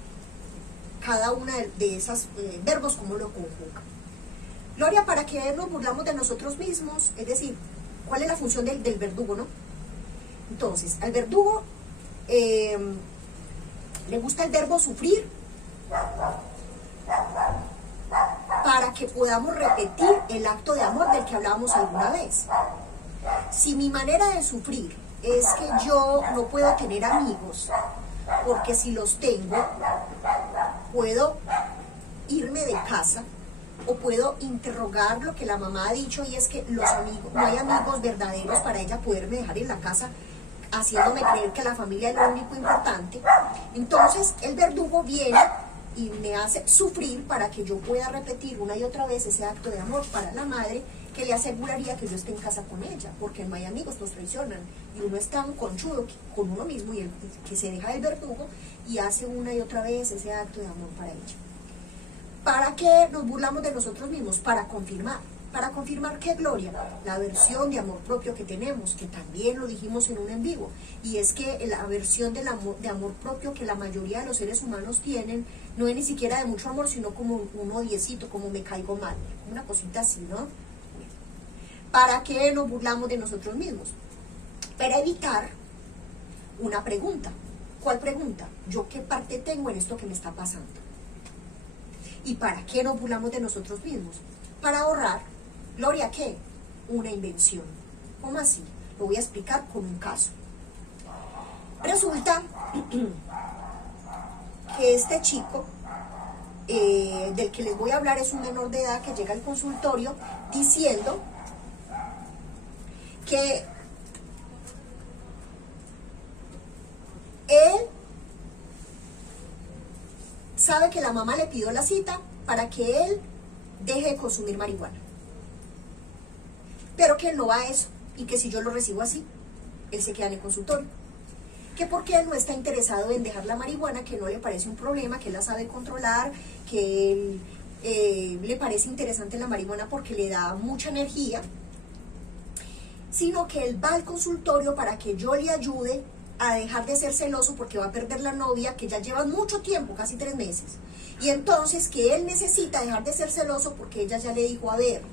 cada una de esos verbos, cómo lo conjuga. Gloria, ¿para qué nos burlamos de nosotros mismos? Es decir, ¿cuál es la función del verdugo, no? Entonces, al verdugo le gusta el verbo sufrir, para que podamos repetir el acto de amor del que hablábamos alguna vez. Si mi manera de sufrir es que yo no puedo tener amigos, porque si los tengo, puedo irme de casa, o puedo interrogar lo que la mamá ha dicho, y es que los amigos, no hay amigos verdaderos para ella poderme dejar en la casa, haciéndome creer que la familia es lo único importante. Entonces el verdugo viene y me hace sufrir para que yo pueda repetir una y otra vez ese acto de amor para la madre, que le aseguraría que yo esté en casa con ella, porque no hay amigos, nos traicionan, y uno está un conchudo con uno mismo, y el que se deja del verdugo y hace una y otra vez ese acto de amor para ella. ¿Para qué nos burlamos de nosotros mismos? Para confirmar. ¿Para confirmar qué, Gloria? La versión de amor propio que tenemos, que también lo dijimos en un en vivo, y es que la versión de amor propio que la mayoría de los seres humanos tienen, no es ni siquiera de mucho amor, sino como un odiecito, como me caigo mal, una cosita así, ¿no? ¿Para qué nos burlamos de nosotros mismos? Para evitar una pregunta. ¿Cuál pregunta? ¿Yo qué parte tengo en esto que me está pasando? ¿Y para qué nos burlamos de nosotros mismos? Para ahorrar. Gloria, ¿qué? Una invención. ¿Cómo así? Lo voy a explicar con un caso. Resulta que este chico del que les voy a hablar es un menor de edad que llega al consultorio diciendo que él sabe que la mamá le pidió la cita para que él deje de consumir marihuana, pero que él no va a eso, y que si yo lo recibo así, él se queda en el consultorio, que porque él no está interesado en dejar la marihuana, que no le parece un problema, que él la sabe controlar, que él le parece interesante la marihuana porque le da mucha energía, sino que él va al consultorio para que yo le ayude a dejar de ser celoso, porque va a perder la novia, que ya llevan mucho tiempo, casi 3 meses, y entonces que él necesita dejar de ser celoso porque ella ya le dijo, a ver,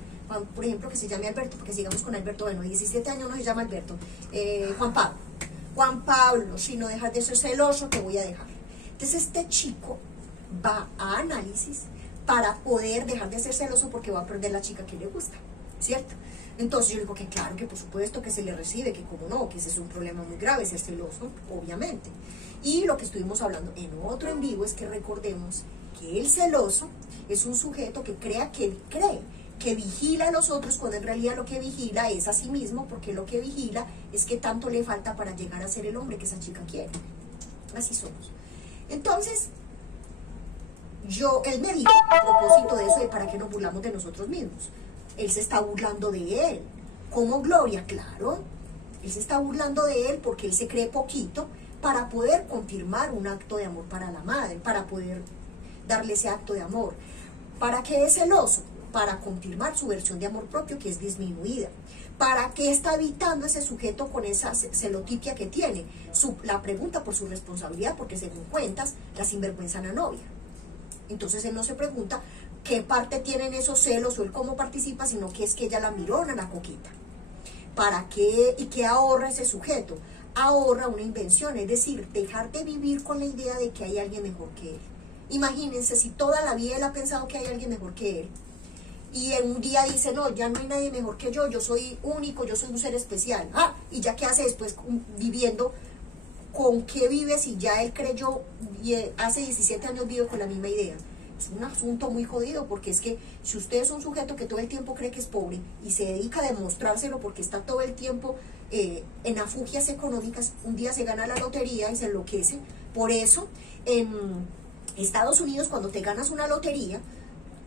por ejemplo, que se llame Alberto, porque sigamos con Alberto, bueno, 17 años no se llama Alberto, Juan Pablo, si no dejas de ser celoso, te voy a dejar. Entonces este chico va a análisis para poder dejar de ser celoso, porque va a perder la chica que le gusta, ¿cierto? Entonces yo digo que claro, que por supuesto que se le recibe, que como no, que ese es un problema muy grave, ser celoso, obviamente. Y lo que estuvimos hablando en otro en vivo es que recordemos que el celoso es un sujeto que que vigila a los otros, cuando en realidad lo que vigila es a sí mismo, porque lo que vigila es que tanto le falta para llegar a ser el hombre que esa chica quiere. Así somos. Entonces, él me dijo, a propósito de eso, de para qué nos burlamos de nosotros mismos. Él se está burlando de él. ¿Cómo, Gloria? Claro, él se está burlando de él porque él se cree poquito para poder confirmar un acto de amor para la madre, para poder darle ese acto de amor. ¿Para qué es celoso? Para confirmar su versión de amor propio, que es disminuida. ¿Para qué está evitando ese sujeto con esa celotipia que tiene? La pregunta por su responsabilidad, porque según cuentas, la sinvergüenza la novia. Entonces él no se pregunta qué parte tienen esos celos o él cómo participa, sino que es que ella la mirona, la coquita. ¿Para qué? ¿Y qué ahorra ese sujeto? Ahorra una invención, es decir, dejar de vivir con la idea de que hay alguien mejor que él. Imagínense si toda la vida él ha pensado que hay alguien mejor que él, y en un día dice, no, ya no hay nadie mejor que yo soy único, yo soy un ser especial. ¿Y ya qué hace después viviendo? ¿Con qué vive si ya él creyó, y hace 17 años vive con la misma idea? Es un asunto muy jodido, porque es que si usted es un sujeto que todo el tiempo cree que es pobre y se dedica a demostrárselo porque está todo el tiempo en afugias económicas, un día se gana la lotería y se enloquece. Por eso, en Estados Unidos, cuando te ganas una lotería,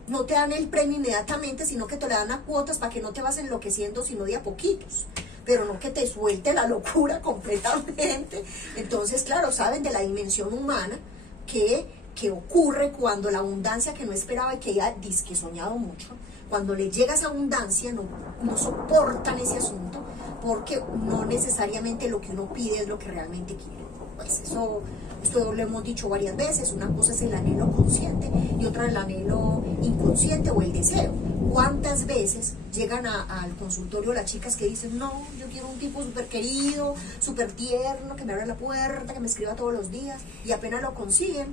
no te dan el premio inmediatamente, sino que te le dan a cuotas para que no te vas enloqueciendo, sino de a poquitos, pero no que te suelte la locura completamente. Entonces, claro, saben de la dimensión humana que ocurre cuando la abundancia que no esperaba y que ella dizque soñado mucho, cuando le llega esa abundancia, no soportan ese asunto, porque no necesariamente lo que uno pide es lo que realmente quiere. Pues esto lo hemos dicho varias veces. Una cosa es el anhelo consciente y otra el anhelo inconsciente o el deseo. ¿Cuántas veces llegan al consultorio las chicas que dicen, no, yo quiero un tipo súper querido, súper tierno, que me abra la puerta, que me escriba todos los días, y apenas lo consiguen,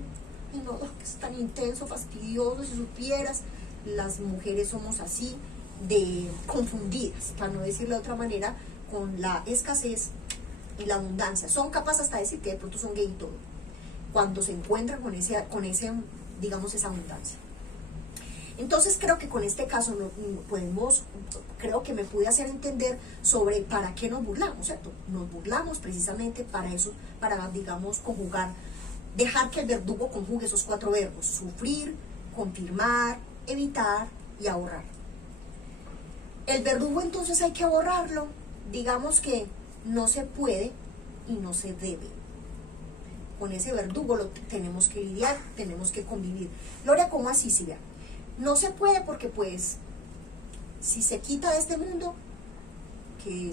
y no, que es tan intenso, fastidioso, si supieras? Las mujeres somos así, de confundidas, para no decirlo de otra manera, con la escasez y la abundancia. Son capaces hasta de decir que de pronto son gay y todo, cuando se encuentran con ese, digamos, esa abundancia. Entonces creo que con este caso creo que me pude hacer entender sobre para qué nos burlamos, ¿cierto? Nos burlamos precisamente para eso, para, digamos, conjugar, dejar que el verdugo conjugue esos 4 verbos: sufrir, confirmar, evitar y ahorrar. El verdugo entonces hay que ahorrarlo. Digamos que no se puede y no se debe. Con ese verdugo tenemos que lidiar, tenemos que convivir. Gloria, ¿cómo así, Silvia? No se puede porque, pues, si se quita de este mundo, que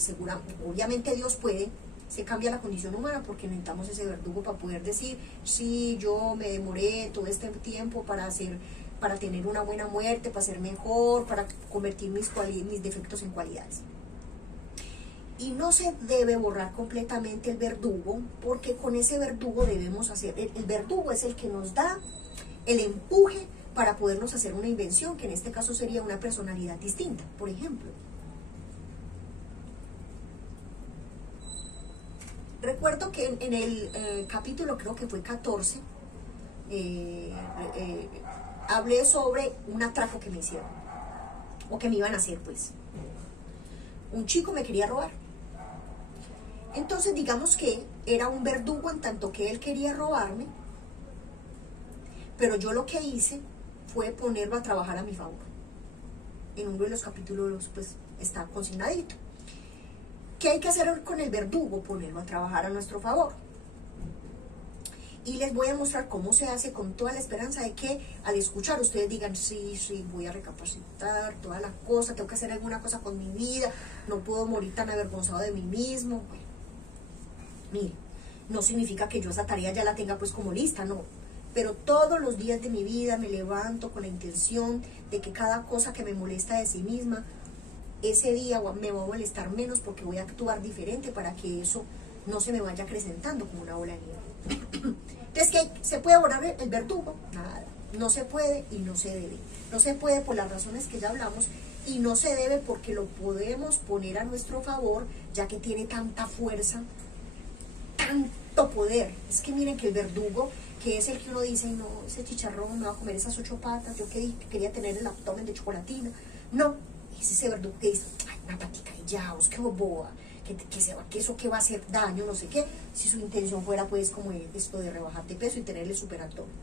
obviamente Dios puede, se cambia la condición humana, porque necesitamos ese verdugo para poder decir, sí, yo me demoré todo este tiempo para tener una buena muerte, para ser mejor, para convertir mis defectos en cualidades. Y no se debe borrar completamente el verdugo, porque con ese verdugo debemos hacer, el verdugo es el que nos da el empuje para podernos hacer una invención, que en este caso sería una personalidad distinta, por ejemplo. Recuerdo que en el capítulo, creo que fue 14, hablé sobre un atraco que me hicieron, o que me iban a hacer, pues. Un chico me quería robar. Entonces, digamos que era un verdugo en tanto que él quería robarme, pero yo lo que hice fue ponerlo a trabajar a mi favor. En uno de los capítulos, pues, está consignadito. ¿Qué hay que hacer con el verdugo? Ponerlo a trabajar a nuestro favor. Y les voy a mostrar cómo se hace, con toda la esperanza de que al escuchar ustedes digan, sí, voy a recapacitar, toda la cosa, tengo que hacer alguna cosa con mi vida, no puedo morir tan avergonzado de mí mismo. Bueno, mire, no significa que yo esa tarea ya la tenga pues como lista, no. Pero todos los días de mi vida me levanto con la intención de que cada cosa que me molesta de sí misma, ese día me va a molestar menos, porque voy a actuar diferente para que eso no se me vaya acrecentando como una bola de nieve. Entonces, ¿qué? ¿Se puede borrar el verdugo? Nada, no se puede y no se debe. No se puede por las razones que ya hablamos, y no se debe porque lo podemos poner a nuestro favor, ya que tiene tanta fuerza, tanto poder. Es que miren que el verdugo, que es el que uno dice, no, ese chicharrón me va a comer esas 8 patas, yo que quería tener el abdomen de chocolatina. No, es ese verdugo que dice, ay, una patica y ya, os qué boba, que eso que va a hacer daño, no sé qué, si su intención fuera pues como esto de rebajar de peso y tenerle super abdomen.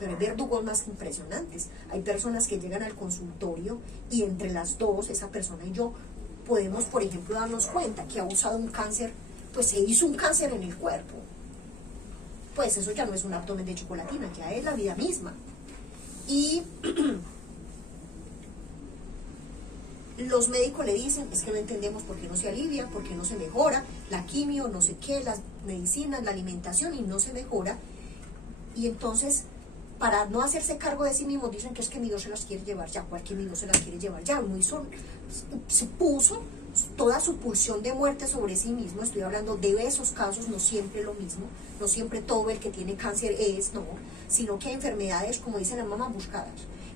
Pero hay verdugos más impresionantes. Hay personas que llegan al consultorio y entre las dos, esa persona y yo, podemos, por ejemplo, darnos cuenta que ha usado un cáncer, pues se hizo un cáncer en el cuerpo. Pues eso ya no es un abdomen de chocolatina, ya es la vida misma. Y los médicos le dicen, es que no entendemos por qué no se alivia, por qué no se mejora, la quimio, no sé qué, las medicinas, la alimentación, y no se mejora. Y entonces, para no hacerse cargo de sí mismos, dicen que es que mi Dios se las quiere llevar ya, cualquier mi Dios se las quiere llevar ya. Uno se puso toda su pulsión de muerte sobre sí mismo. Estoy hablando de esos casos, no siempre lo mismo, no siempre todo el que tiene cáncer es, no, sino que hay enfermedades, como dice la mamá, buscadas,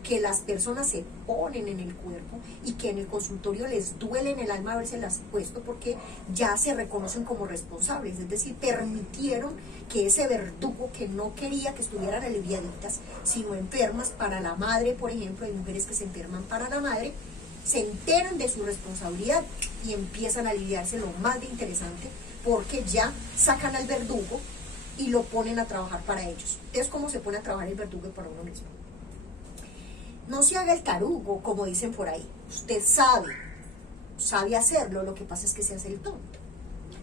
que las personas se ponen en el cuerpo y que en el consultorio les duele en el alma habérselas puesto porque ya se reconocen como responsables, es decir, permitieron que ese verdugo que no quería que estuvieran aliviaditas, sino enfermas para la madre, por ejemplo, hay mujeres que se enferman para la madre, se enteran de su responsabilidad y empiezan a aliviarse lo más de interesante porque ya sacan al verdugo y lo ponen a trabajar para ellos. Es como se pone a trabajar el verdugo para uno mismo. No se haga el tarugo, como dicen por ahí. Usted sabe hacerlo, lo que pasa es que se hace el tonto.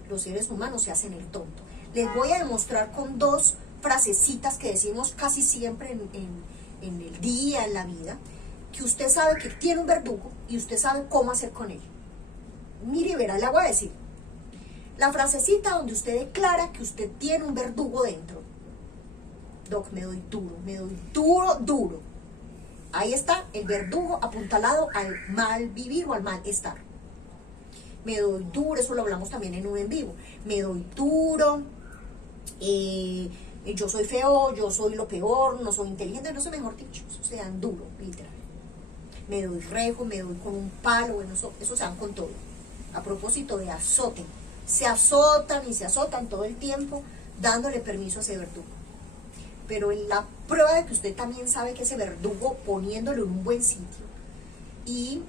Los seres humanos se hacen el tonto. Les voy a demostrar con 2 frasecitas que decimos casi siempre en el día, en la vida, que usted sabe que tiene un verdugo y usted sabe cómo hacer con él. Mire, verá, le voy a decir. La frasecita donde usted declara que usted tiene un verdugo dentro. Doc, me doy duro, duro. Ahí está el verdugo apuntalado al mal vivir o al mal estar. Me doy duro, eso lo hablamos también en un en vivo. Me doy duro, yo soy feo, yo soy lo peor, no soy inteligente, no sé, mejor dicho, eso se dan duro, literal. Me doy rejo, me doy con un palo, bueno, eso se dan con todo. A propósito de azote, se azotan y se azotan todo el tiempo dándole permiso a ese verdugo. Pero en la prueba de que usted también sabe que ese verdugo, poniéndolo en un buen sitio y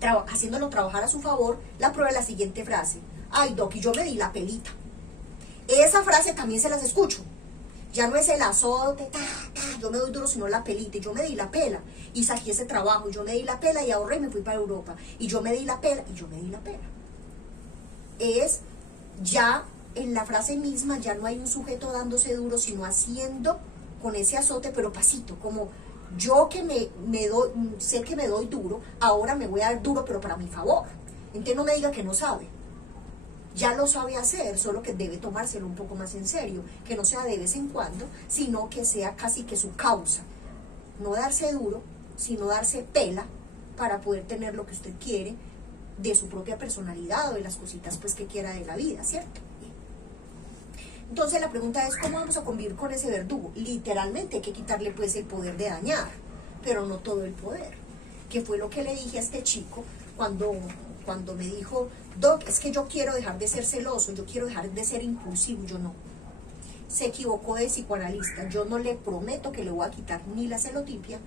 haciéndolo trabajar a su favor, la prueba es la siguiente frase. Ay, Doc, y yo me di la pelita. Esa frase también se las escucho. Ya no es el azote, yo me doy duro, sino la pelita. Y yo me di la pela y saqué ese trabajo. Y yo me di la pela y ahorré y me fui para Europa. Y yo me di la pela y yo me di la pela. Es ya... En la frase misma ya no hay un sujeto dándose duro, sino haciendo con ese azote, pero pasito, como yo que sé que me doy duro, ahora me voy a dar duro, pero para mi favor. Entonces no me diga que no sabe. Ya lo sabe hacer, solo que debe tomárselo un poco más en serio, que no sea de vez en cuando, sino que sea casi que su causa. No darse duro, sino darse pela para poder tener lo que usted quiere de su propia personalidad o de las cositas pues que quiera de la vida, ¿cierto? Entonces la pregunta es, ¿cómo vamos a convivir con ese verdugo? Literalmente hay que quitarle pues el poder de dañar, pero no todo el poder. Que fue lo que le dije a este chico cuando me dijo, Doc, es que yo quiero dejar de ser celoso, yo quiero dejar de ser impulsivo. Yo no. Se equivocó de psicoanalista. Yo no le prometo que le voy a quitar ni la celotipia,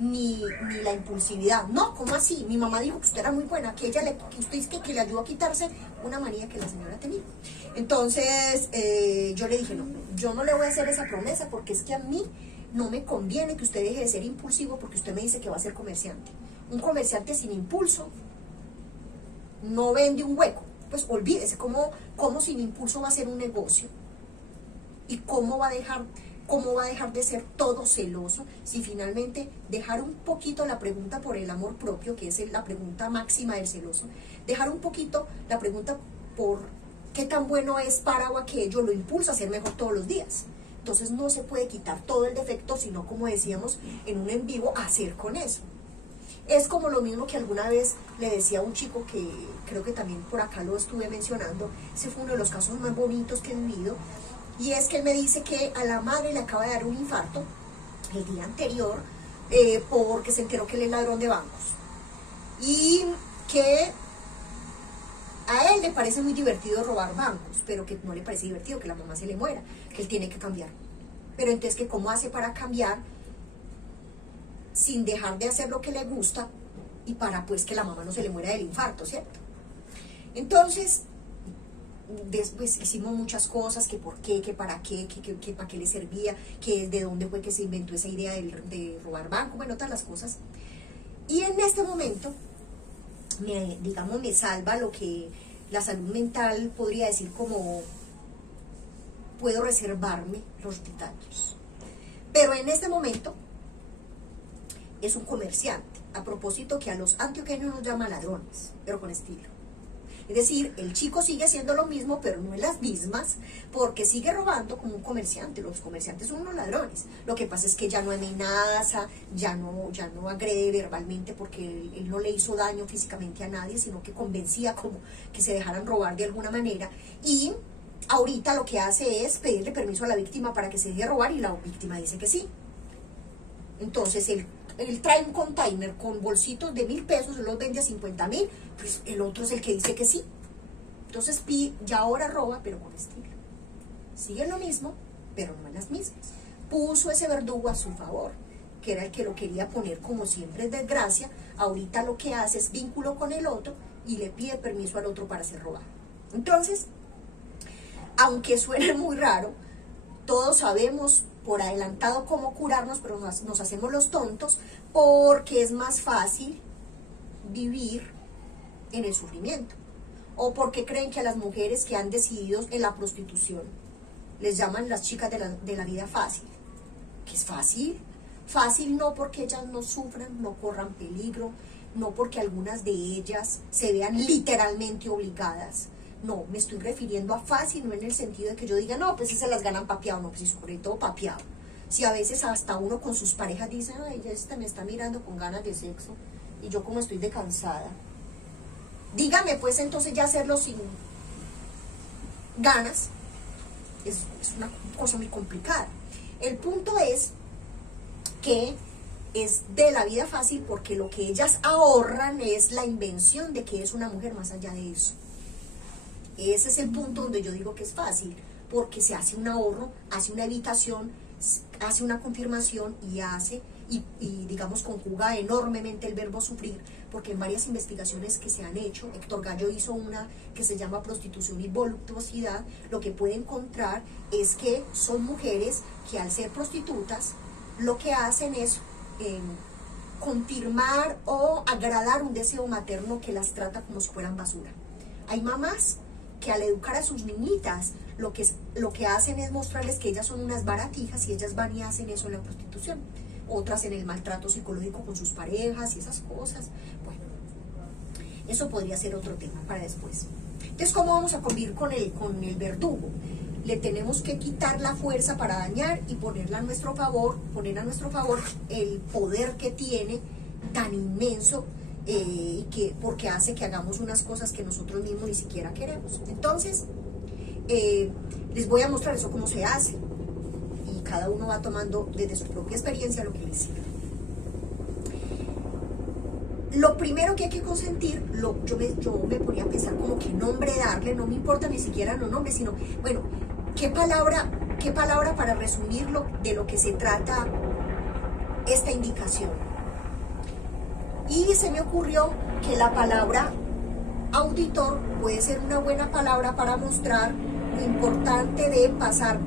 ni la impulsividad. No, ¿cómo así? Mi mamá dijo que usted era muy buena, que usted dice que le ayudó a quitarse una manía que la señora tenía. Entonces yo le dije, no, yo no le voy a hacer esa promesa porque es que a mí no me conviene que usted deje de ser impulsivo porque usted me dice que va a ser comerciante. Un comerciante sin impulso no vende un hueco. Pues olvídese, ¿cómo sin impulso va a ser un negocio? ¿Y cómo va a dejar de ser todo celoso si finalmente dejar un poquito la pregunta por el amor propio, que es la pregunta máxima del celoso, dejar un poquito la pregunta por qué tan bueno es para o aquello, lo impulsa a ser mejor todos los días? Entonces no se puede quitar todo el defecto, sino, como decíamos en un en vivo, hacer con eso. Es como lo mismo que alguna vez le decía a un chico que creo que también por acá lo estuve mencionando, ese fue uno de los casos más bonitos que he vivido, y es que él me dice que a la madre le acaba de dar un infarto el día anterior porque se enteró que él es ladrón de bancos. y que a él le parece muy divertido robar bancos, pero que no le parece divertido que la mamá se le muera, que él tiene que cambiar. Pero entonces, ¿que cómo hace para cambiar sin dejar de hacer lo que le gusta y para pues que la mamá no se le muera del infarto, ¿cierto? Entonces, después hicimos muchas cosas, que por qué, que para qué, que para qué le servía, que de dónde fue que se inventó esa idea de robar banco, bueno, todas las cosas. Y en este momento, digamos, me salva lo que la salud mental podría decir como puedo reservarme los detalles. Pero en este momento es un comerciante, a propósito que a los antioqueños nos llaman ladrones, pero con estilo. Es decir, el chico sigue haciendo lo mismo, pero no en las mismas, porque sigue robando como un comerciante. Los comerciantes son unos ladrones. Lo que pasa es que ya no amenaza, ya no agrede verbalmente, porque él no le hizo daño físicamente a nadie, sino que convencía como que se dejaran robar de alguna manera. Y ahorita lo que hace es pedirle permiso a la víctima para que se deje robar, y la víctima dice que sí. Entonces él trae un container con bolsitos de 1.000 pesos, él los vende a 50.000, pues el otro es el que dice que sí. Entonces ya ahora roba, pero con estilo. Sigue lo mismo, pero no en las mismas. Puso ese verdugo a su favor, que era el que lo quería poner como siempre en desgracia. Ahorita lo que hace es vínculo con el otro y le pide permiso al otro para ser robado. Entonces, aunque suene muy raro, todos sabemos por adelantado cómo curarnos, pero nos hacemos los tontos porque es más fácil vivir en el sufrimiento. O porque creen que a las mujeres que han decidido en la prostitución les llaman las chicas de la vida fácil. ¿Que es fácil? Fácil no porque ellas no sufran, no corran peligro, no porque algunas de ellas se vean literalmente obligadas. No, me estoy refiriendo a fácil, no en el sentido de que yo diga, no, pues si se las ganan papeado, no, pues si sobre todo papeado. Si a veces hasta uno con sus parejas dice, ay, ella me está mirando con ganas de sexo, y yo como estoy de cansada. Dígame, pues entonces ya hacerlo sin ganas, es una cosa muy complicada. El punto es que es de la vida fácil porque lo que ellas ahorran es la invención de que es una mujer más allá de eso. Ese es el punto donde yo digo que es fácil, porque se hace un ahorro, hace una evitación, hace una confirmación y digamos conjuga enormemente el verbo sufrir, porque en varias investigaciones que se han hecho, Héctor Gallo hizo una que se llama prostitución y voluptuosidad, lo que puede encontrar es que son mujeres que al ser prostitutas lo que hacen es confirmar o agradar un deseo materno que las trata como si fueran basura. Hay mamás que al educar a sus niñitas lo que hacen es mostrarles que ellas son unas baratijas y ellas van y hacen eso en la prostitución. Otras en el maltrato psicológico con sus parejas y esas cosas. Bueno, eso podría ser otro tema para después. Entonces, ¿cómo vamos a convivir con el verdugo? Le tenemos que quitar la fuerza para dañar y ponerla a nuestro favor, poner a nuestro favor el poder que tiene tan inmenso, porque hace que hagamos unas cosas que nosotros mismos ni siquiera queremos. Entonces, les voy a mostrar eso cómo se hace, y cada uno va tomando desde su propia experiencia lo que le sirve. Lo primero que hay que consentir, yo me ponía a pensar como qué nombre darle, no me importa ni siquiera los nombres, sino, bueno, qué palabra para resumirlo de lo que se trata esta indicación. Y se me ocurrió que la palabra auditor puede ser una buena palabra para mostrar lo importante de pasar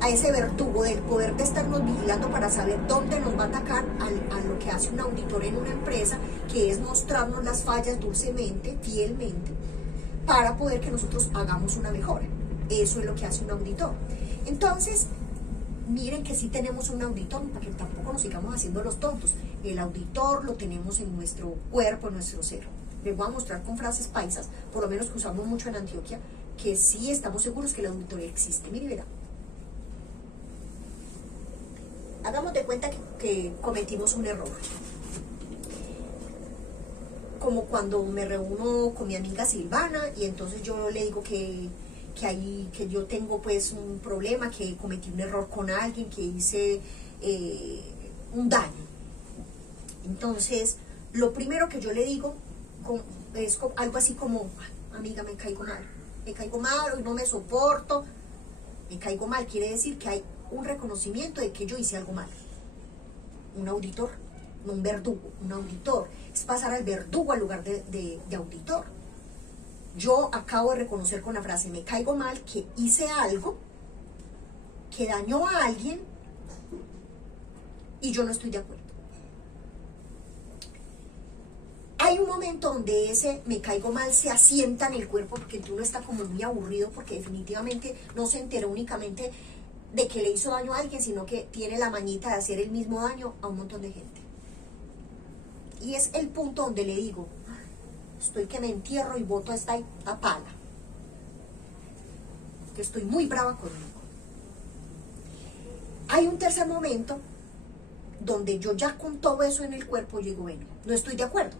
a ese verdugo del poder de estarnos vigilando para saber dónde nos va a atacar, a lo que hace un auditor en una empresa, que es mostrarnos las fallas dulcemente, fielmente, para poder que nosotros hagamos una mejora. Eso es lo que hace un auditor. Entonces, miren que sí tenemos un auditor, para que tampoco nos sigamos haciendo los tontos. El auditor lo tenemos en nuestro cuerpo, en nuestro ser. Les voy a mostrar con frases paisas, por lo menos que usamos mucho en Antioquia, que sí estamos seguros que el auditor existe. Mire, verá. Hagamos de cuenta que cometimos un error. Como cuando me reúno con mi amiga Silvana y entonces yo le digo que yo tengo pues un problema, que cometí un error con alguien, que hice un daño. Entonces lo primero que yo le digo es algo así como, amiga, me caigo mal, hoy no me soporto. Me caigo mal quiere decir que hay un reconocimiento de que yo hice algo mal. Un auditor, no un verdugo, un auditor. Es pasar al verdugo al lugar de auditor. Yo acabo de reconocer con la frase, me caigo mal, que hice algo que dañó a alguien y yo no estoy de acuerdo. Hay un momento donde ese me caigo mal se asienta en el cuerpo porque uno está como muy aburrido porque definitivamente no se enteró únicamente de que le hizo daño a alguien, sino que tiene la mañita de hacer el mismo daño a un montón de gente. Y es el punto donde le digo, estoy que me entierro y boto esta pala, que estoy muy brava conmigo. Hay un tercer momento donde yo ya con todo eso en el cuerpo digo, bueno, no estoy de acuerdo.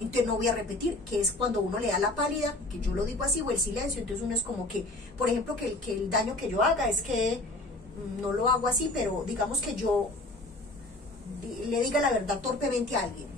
Entonces no voy a repetir, que es cuando uno le da la pálida, que yo lo digo así, o el silencio. Entonces uno es como que, por ejemplo, que el daño que yo haga es que, no lo hago así, pero digamos que yo le diga la verdad torpemente a alguien.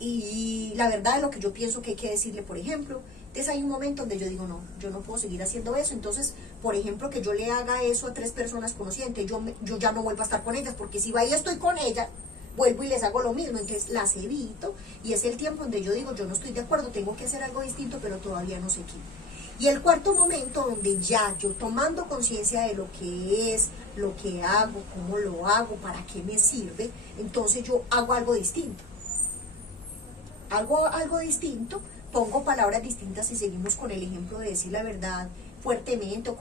Y la verdad de lo que yo pienso que hay que decirle, por ejemplo. Entonces hay un momento donde yo digo, no, yo no puedo seguir haciendo eso. Entonces, por ejemplo, que yo le haga eso a 3 personas conocidas, yo ya no vuelvo a estar con ellas, porque si va y estoy con ella, vuelvo y les hago lo mismo, entonces las evito, y es el tiempo donde yo digo, yo no estoy de acuerdo, tengo que hacer algo distinto, pero todavía no sé qué. Y el cuarto momento donde ya yo tomando conciencia de lo que es, lo que hago, cómo lo hago, para qué me sirve, entonces yo hago algo distinto. Hago algo distinto, pongo palabras distintas y seguimos con el ejemplo de decir la verdad fuertemente o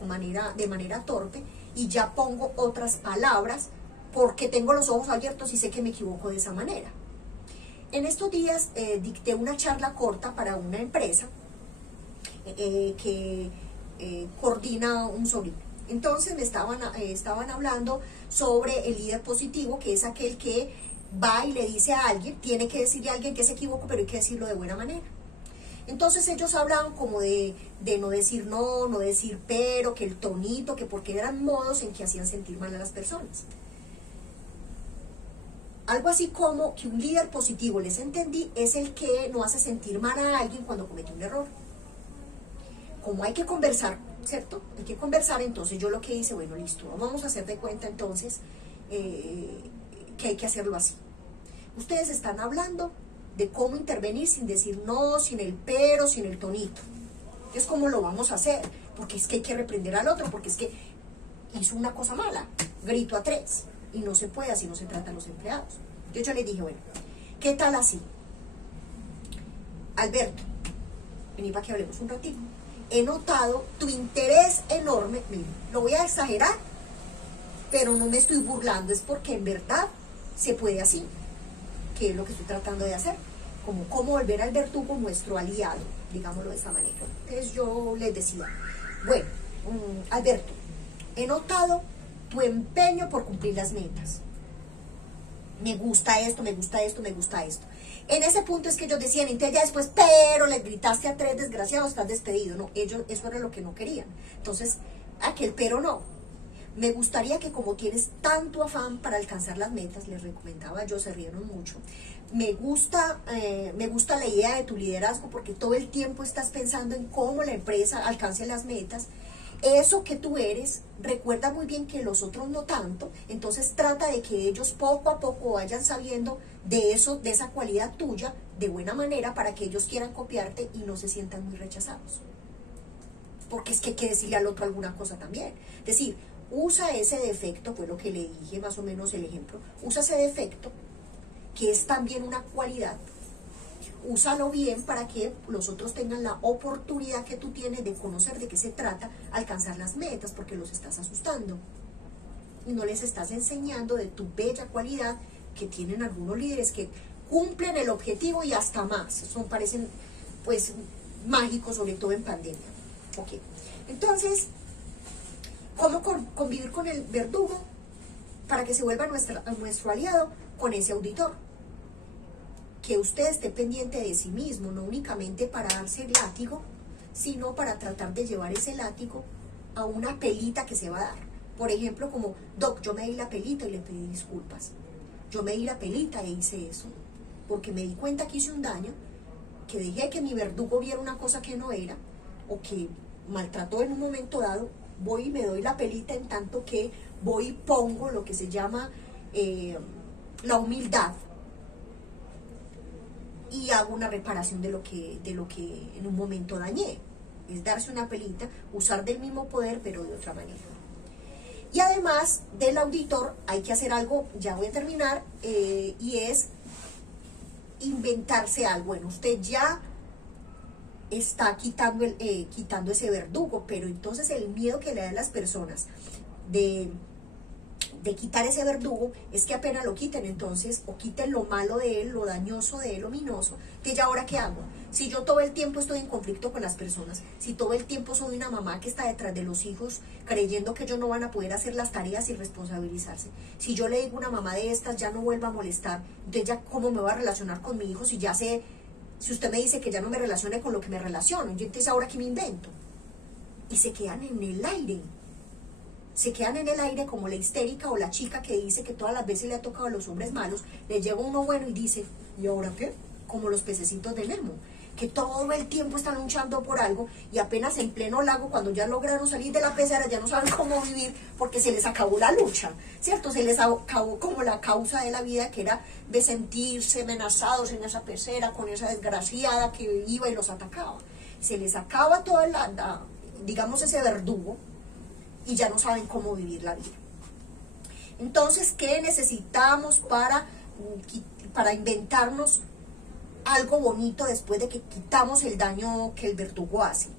de manera torpe, y ya pongo otras palabras porque tengo los ojos abiertos y sé que me equivoco de esa manera. En estos días dicté una charla corta para una empresa que coordina un sobrino. Entonces me estaban hablando sobre el líder positivo, que es aquel que va y le dice a alguien, tiene que decirle a alguien que se equivocó, pero hay que decirlo de buena manera. Entonces ellos hablaban como de no decir no decir pero, que el tonito, que porque eran modos en que hacían sentir mal a las personas. Algo así como que un líder positivo, les entendí, es el que no hace sentir mal a alguien cuando comete un error. Como hay que conversar, ¿cierto? Hay que conversar, entonces yo lo que hice, bueno, listo, vamos a hacer de cuenta entonces que hay que hacerlo así. Ustedes están hablando de cómo intervenir sin decir no, sin el pero, sin el tonito. Es como lo vamos a hacer, porque es que hay que reprender al otro, porque es que hizo una cosa mala, grito a 3. Y no se puede, así no se trata a los empleados. Yo les dije, bueno, ¿qué tal así? Alberto, vení para que hablemos un ratito. He notado tu interés enorme, mire, lo voy a exagerar, pero no me estoy burlando, es porque en verdad se puede así, que es lo que estoy tratando de hacer, como cómo volver al verdugo nuestro aliado, digámoslo de esta manera. Entonces yo les decía, bueno, Alberto, he notado tu empeño por cumplir las metas. Me gusta esto, me gusta esto, me gusta esto. En ese punto es que ellos decían, entonces ya después, pero le gritaste a 3 desgraciados, estás despedido. No, ellos, eso era lo que no querían. Entonces, aquel pero no. Me gustaría que como tienes tanto afán para alcanzar las metas, les recomendaba yo, se rieron mucho. Me gusta la idea de tu liderazgo porque todo el tiempo estás pensando en cómo la empresa alcance las metas. Eso que tú eres, recuerda muy bien que los otros no tanto, entonces trata de que ellos poco a poco vayan sabiendo de eso, de esa cualidad tuya, de buena manera, para que ellos quieran copiarte y no se sientan muy rechazados. Porque es que hay que decirle al otro alguna cosa también. Es decir, usa ese defecto, fue lo que le dije más o menos el ejemplo, usa ese defecto, que es también una cualidad, úsalo bien para que los otros tengan la oportunidad que tú tienes de conocer de qué se trata, alcanzar las metas, porque los estás asustando y no les estás enseñando de tu bella cualidad que tienen algunos líderes que cumplen el objetivo y hasta más. Parecen pues mágicos, sobre todo en pandemia. Ok, entonces, ¿cómo convivir con el verdugo para que se vuelva nuestro aliado? Con ese auditor. Que usted esté pendiente de sí mismo, no únicamente para darse el látigo, sino para tratar de llevar ese látigo a una pelita que se va a dar. Por ejemplo, como, Doc, yo me di la pelita y le pedí disculpas. Yo me di la pelita e hice eso, porque me di cuenta que hice un daño, que dejé que mi verdugo viera una cosa que no era, o que maltrató en un momento dado. Voy y me doy la pelita en tanto que voy y pongo lo que se llama la humildad, y hago una reparación de lo que en un momento dañé. Es darse una pelita, usar del mismo poder, pero de otra manera. Y además del auditor hay que hacer algo, ya voy a terminar, y es inventarse algo. Bueno, usted ya está quitando ese verdugo, pero entonces el miedo que le dan las personas de quitar ese verdugo es que apenas lo quiten, entonces, o quiten lo malo de él, lo dañoso de él, lo minoso, que ya ahora ¿qué hago? Si yo todo el tiempo estoy en conflicto con las personas, si todo el tiempo soy una mamá que está detrás de los hijos creyendo que ellos no van a poder hacer las tareas y responsabilizarse, si yo le digo a una mamá de estas ya no vuelva a molestar, entonces ya ¿cómo me voy a relacionar con mi hijo si ya sé, si usted me dice que ya no me relacione con lo que me relaciono, yo entonces ahora ¿qué me invento? Y se quedan en el aire. Se quedan en el aire como la histérica o la chica que dice que todas las veces le ha tocado a los hombres malos, le llega uno bueno y dice, ¿y ahora qué? Como los pececitos de Nemo, que todo el tiempo están luchando por algo y apenas en pleno lago, cuando ya lograron salir de la pecera, ya no saben cómo vivir porque se les acabó la lucha, ¿cierto? Se les acabó como la causa de la vida, que era de sentirse amenazados en esa pecera con esa desgraciada que iba y los atacaba. Se les acaba toda digamos, ese verdugo, y ya no saben cómo vivir la vida. Entonces, ¿qué necesitamos para inventarnos algo bonito después de que quitamos el daño que el verdugo hace?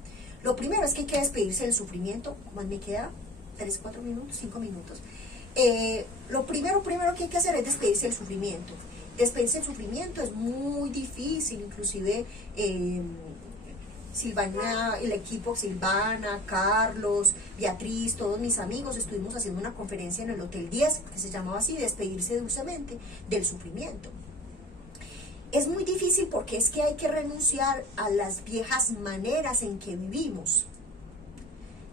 Lo primero es que hay que despedirse del sufrimiento. ¿Cómo me queda? 3, 4 minutos, 5 minutos. Lo primero que hay que hacer es despedirse del sufrimiento. Despedirse del sufrimiento es muy difícil, inclusive Silvana, el equipo, Silvana, Carlos, Beatriz, todos mis amigos, estuvimos haciendo una conferencia en el Hotel 10, que se llamaba así, despedirse dulcemente del sufrimiento. Es muy difícil porque es que hay que renunciar a las viejas maneras en que vivimos.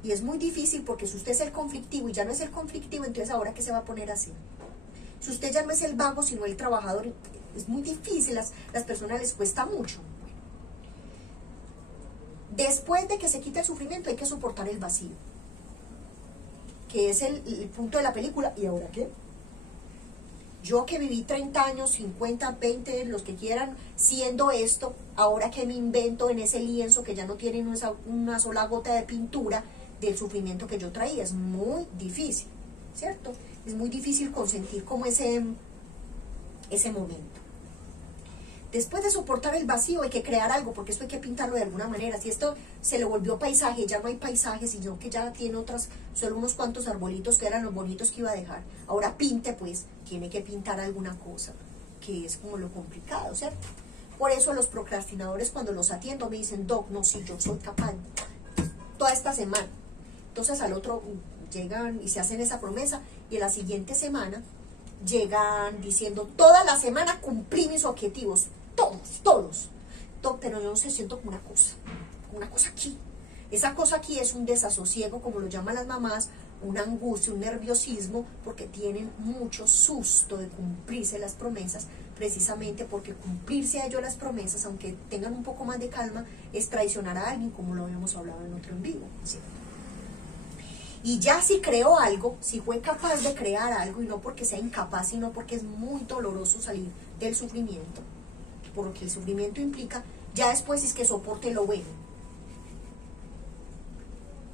Y es muy difícil porque si usted es el conflictivo y ya no es el conflictivo, entonces ahora ¿qué se va a poner así? Si usted ya no es el vago, sino el trabajador, es muy difícil, las personas les cuesta mucho. Después de que se quita el sufrimiento hay que soportar el vacío, que es el punto de la película. ¿Y ahora qué? Yo que viví 30 años, 50, 20, los que quieran, siendo esto, ahora que me invento en ese lienzo que ya no tiene una sola gota de pintura del sufrimiento que yo traía. Es muy difícil, ¿cierto? Es muy difícil consentir como ese momento. Después de soportar el vacío hay que crear algo, porque esto hay que pintarlo de alguna manera. Si esto se le volvió paisaje, ya no hay paisaje, sino que ya tiene solo unos cuantos arbolitos que eran los bonitos que iba a dejar. Ahora pinte, pues, tiene que pintar alguna cosa, que es como lo complicado, ¿cierto? Por eso los procrastinadores, cuando los atiendo, me dicen, Doc, no, sí, yo soy capaz, toda esta semana. Entonces al otro llegan y se hacen esa promesa, y a la siguiente semana llegan diciendo, toda la semana cumplí mis objetivos, todos, pero yo no sé, siento como una cosa aquí. Esa cosa aquí es un desasosiego, como lo llaman las mamás, una angustia, un nerviosismo, porque tienen mucho susto de cumplirse las promesas, precisamente porque cumplirse a ellos las promesas, aunque tengan un poco más de calma, es traicionar a alguien, como lo habíamos hablado en otro en vivo, ¿sí? Y ya si creó algo, si fue capaz de crear algo, y no porque sea incapaz, sino porque es muy doloroso salir del sufrimiento, por lo que el sufrimiento implica, ya después es que soporte lo bueno.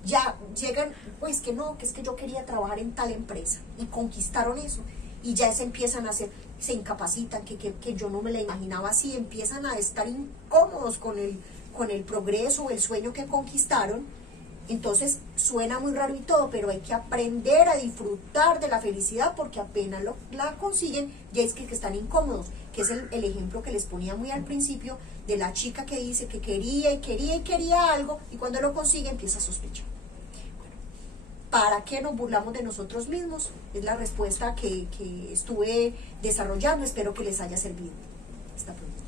Ya llegan, pues que no, que es que yo quería trabajar en tal empresa, y conquistaron eso, y ya se empiezan a hacer, se incapacitan, que yo no me la imaginaba así, empiezan a estar incómodos con el progreso o el sueño que conquistaron. Entonces suena muy raro y todo, pero hay que aprender a disfrutar de la felicidad, porque apenas la consiguen, ya es que están incómodos, que es el ejemplo que les ponía muy al principio de la chica que dice que quería algo, y cuando lo consigue empieza a sospechar. Bueno, ¿para qué nos burlamos de nosotros mismos? Es la respuesta que estuve desarrollando, espero que les haya servido. Hasta pronto.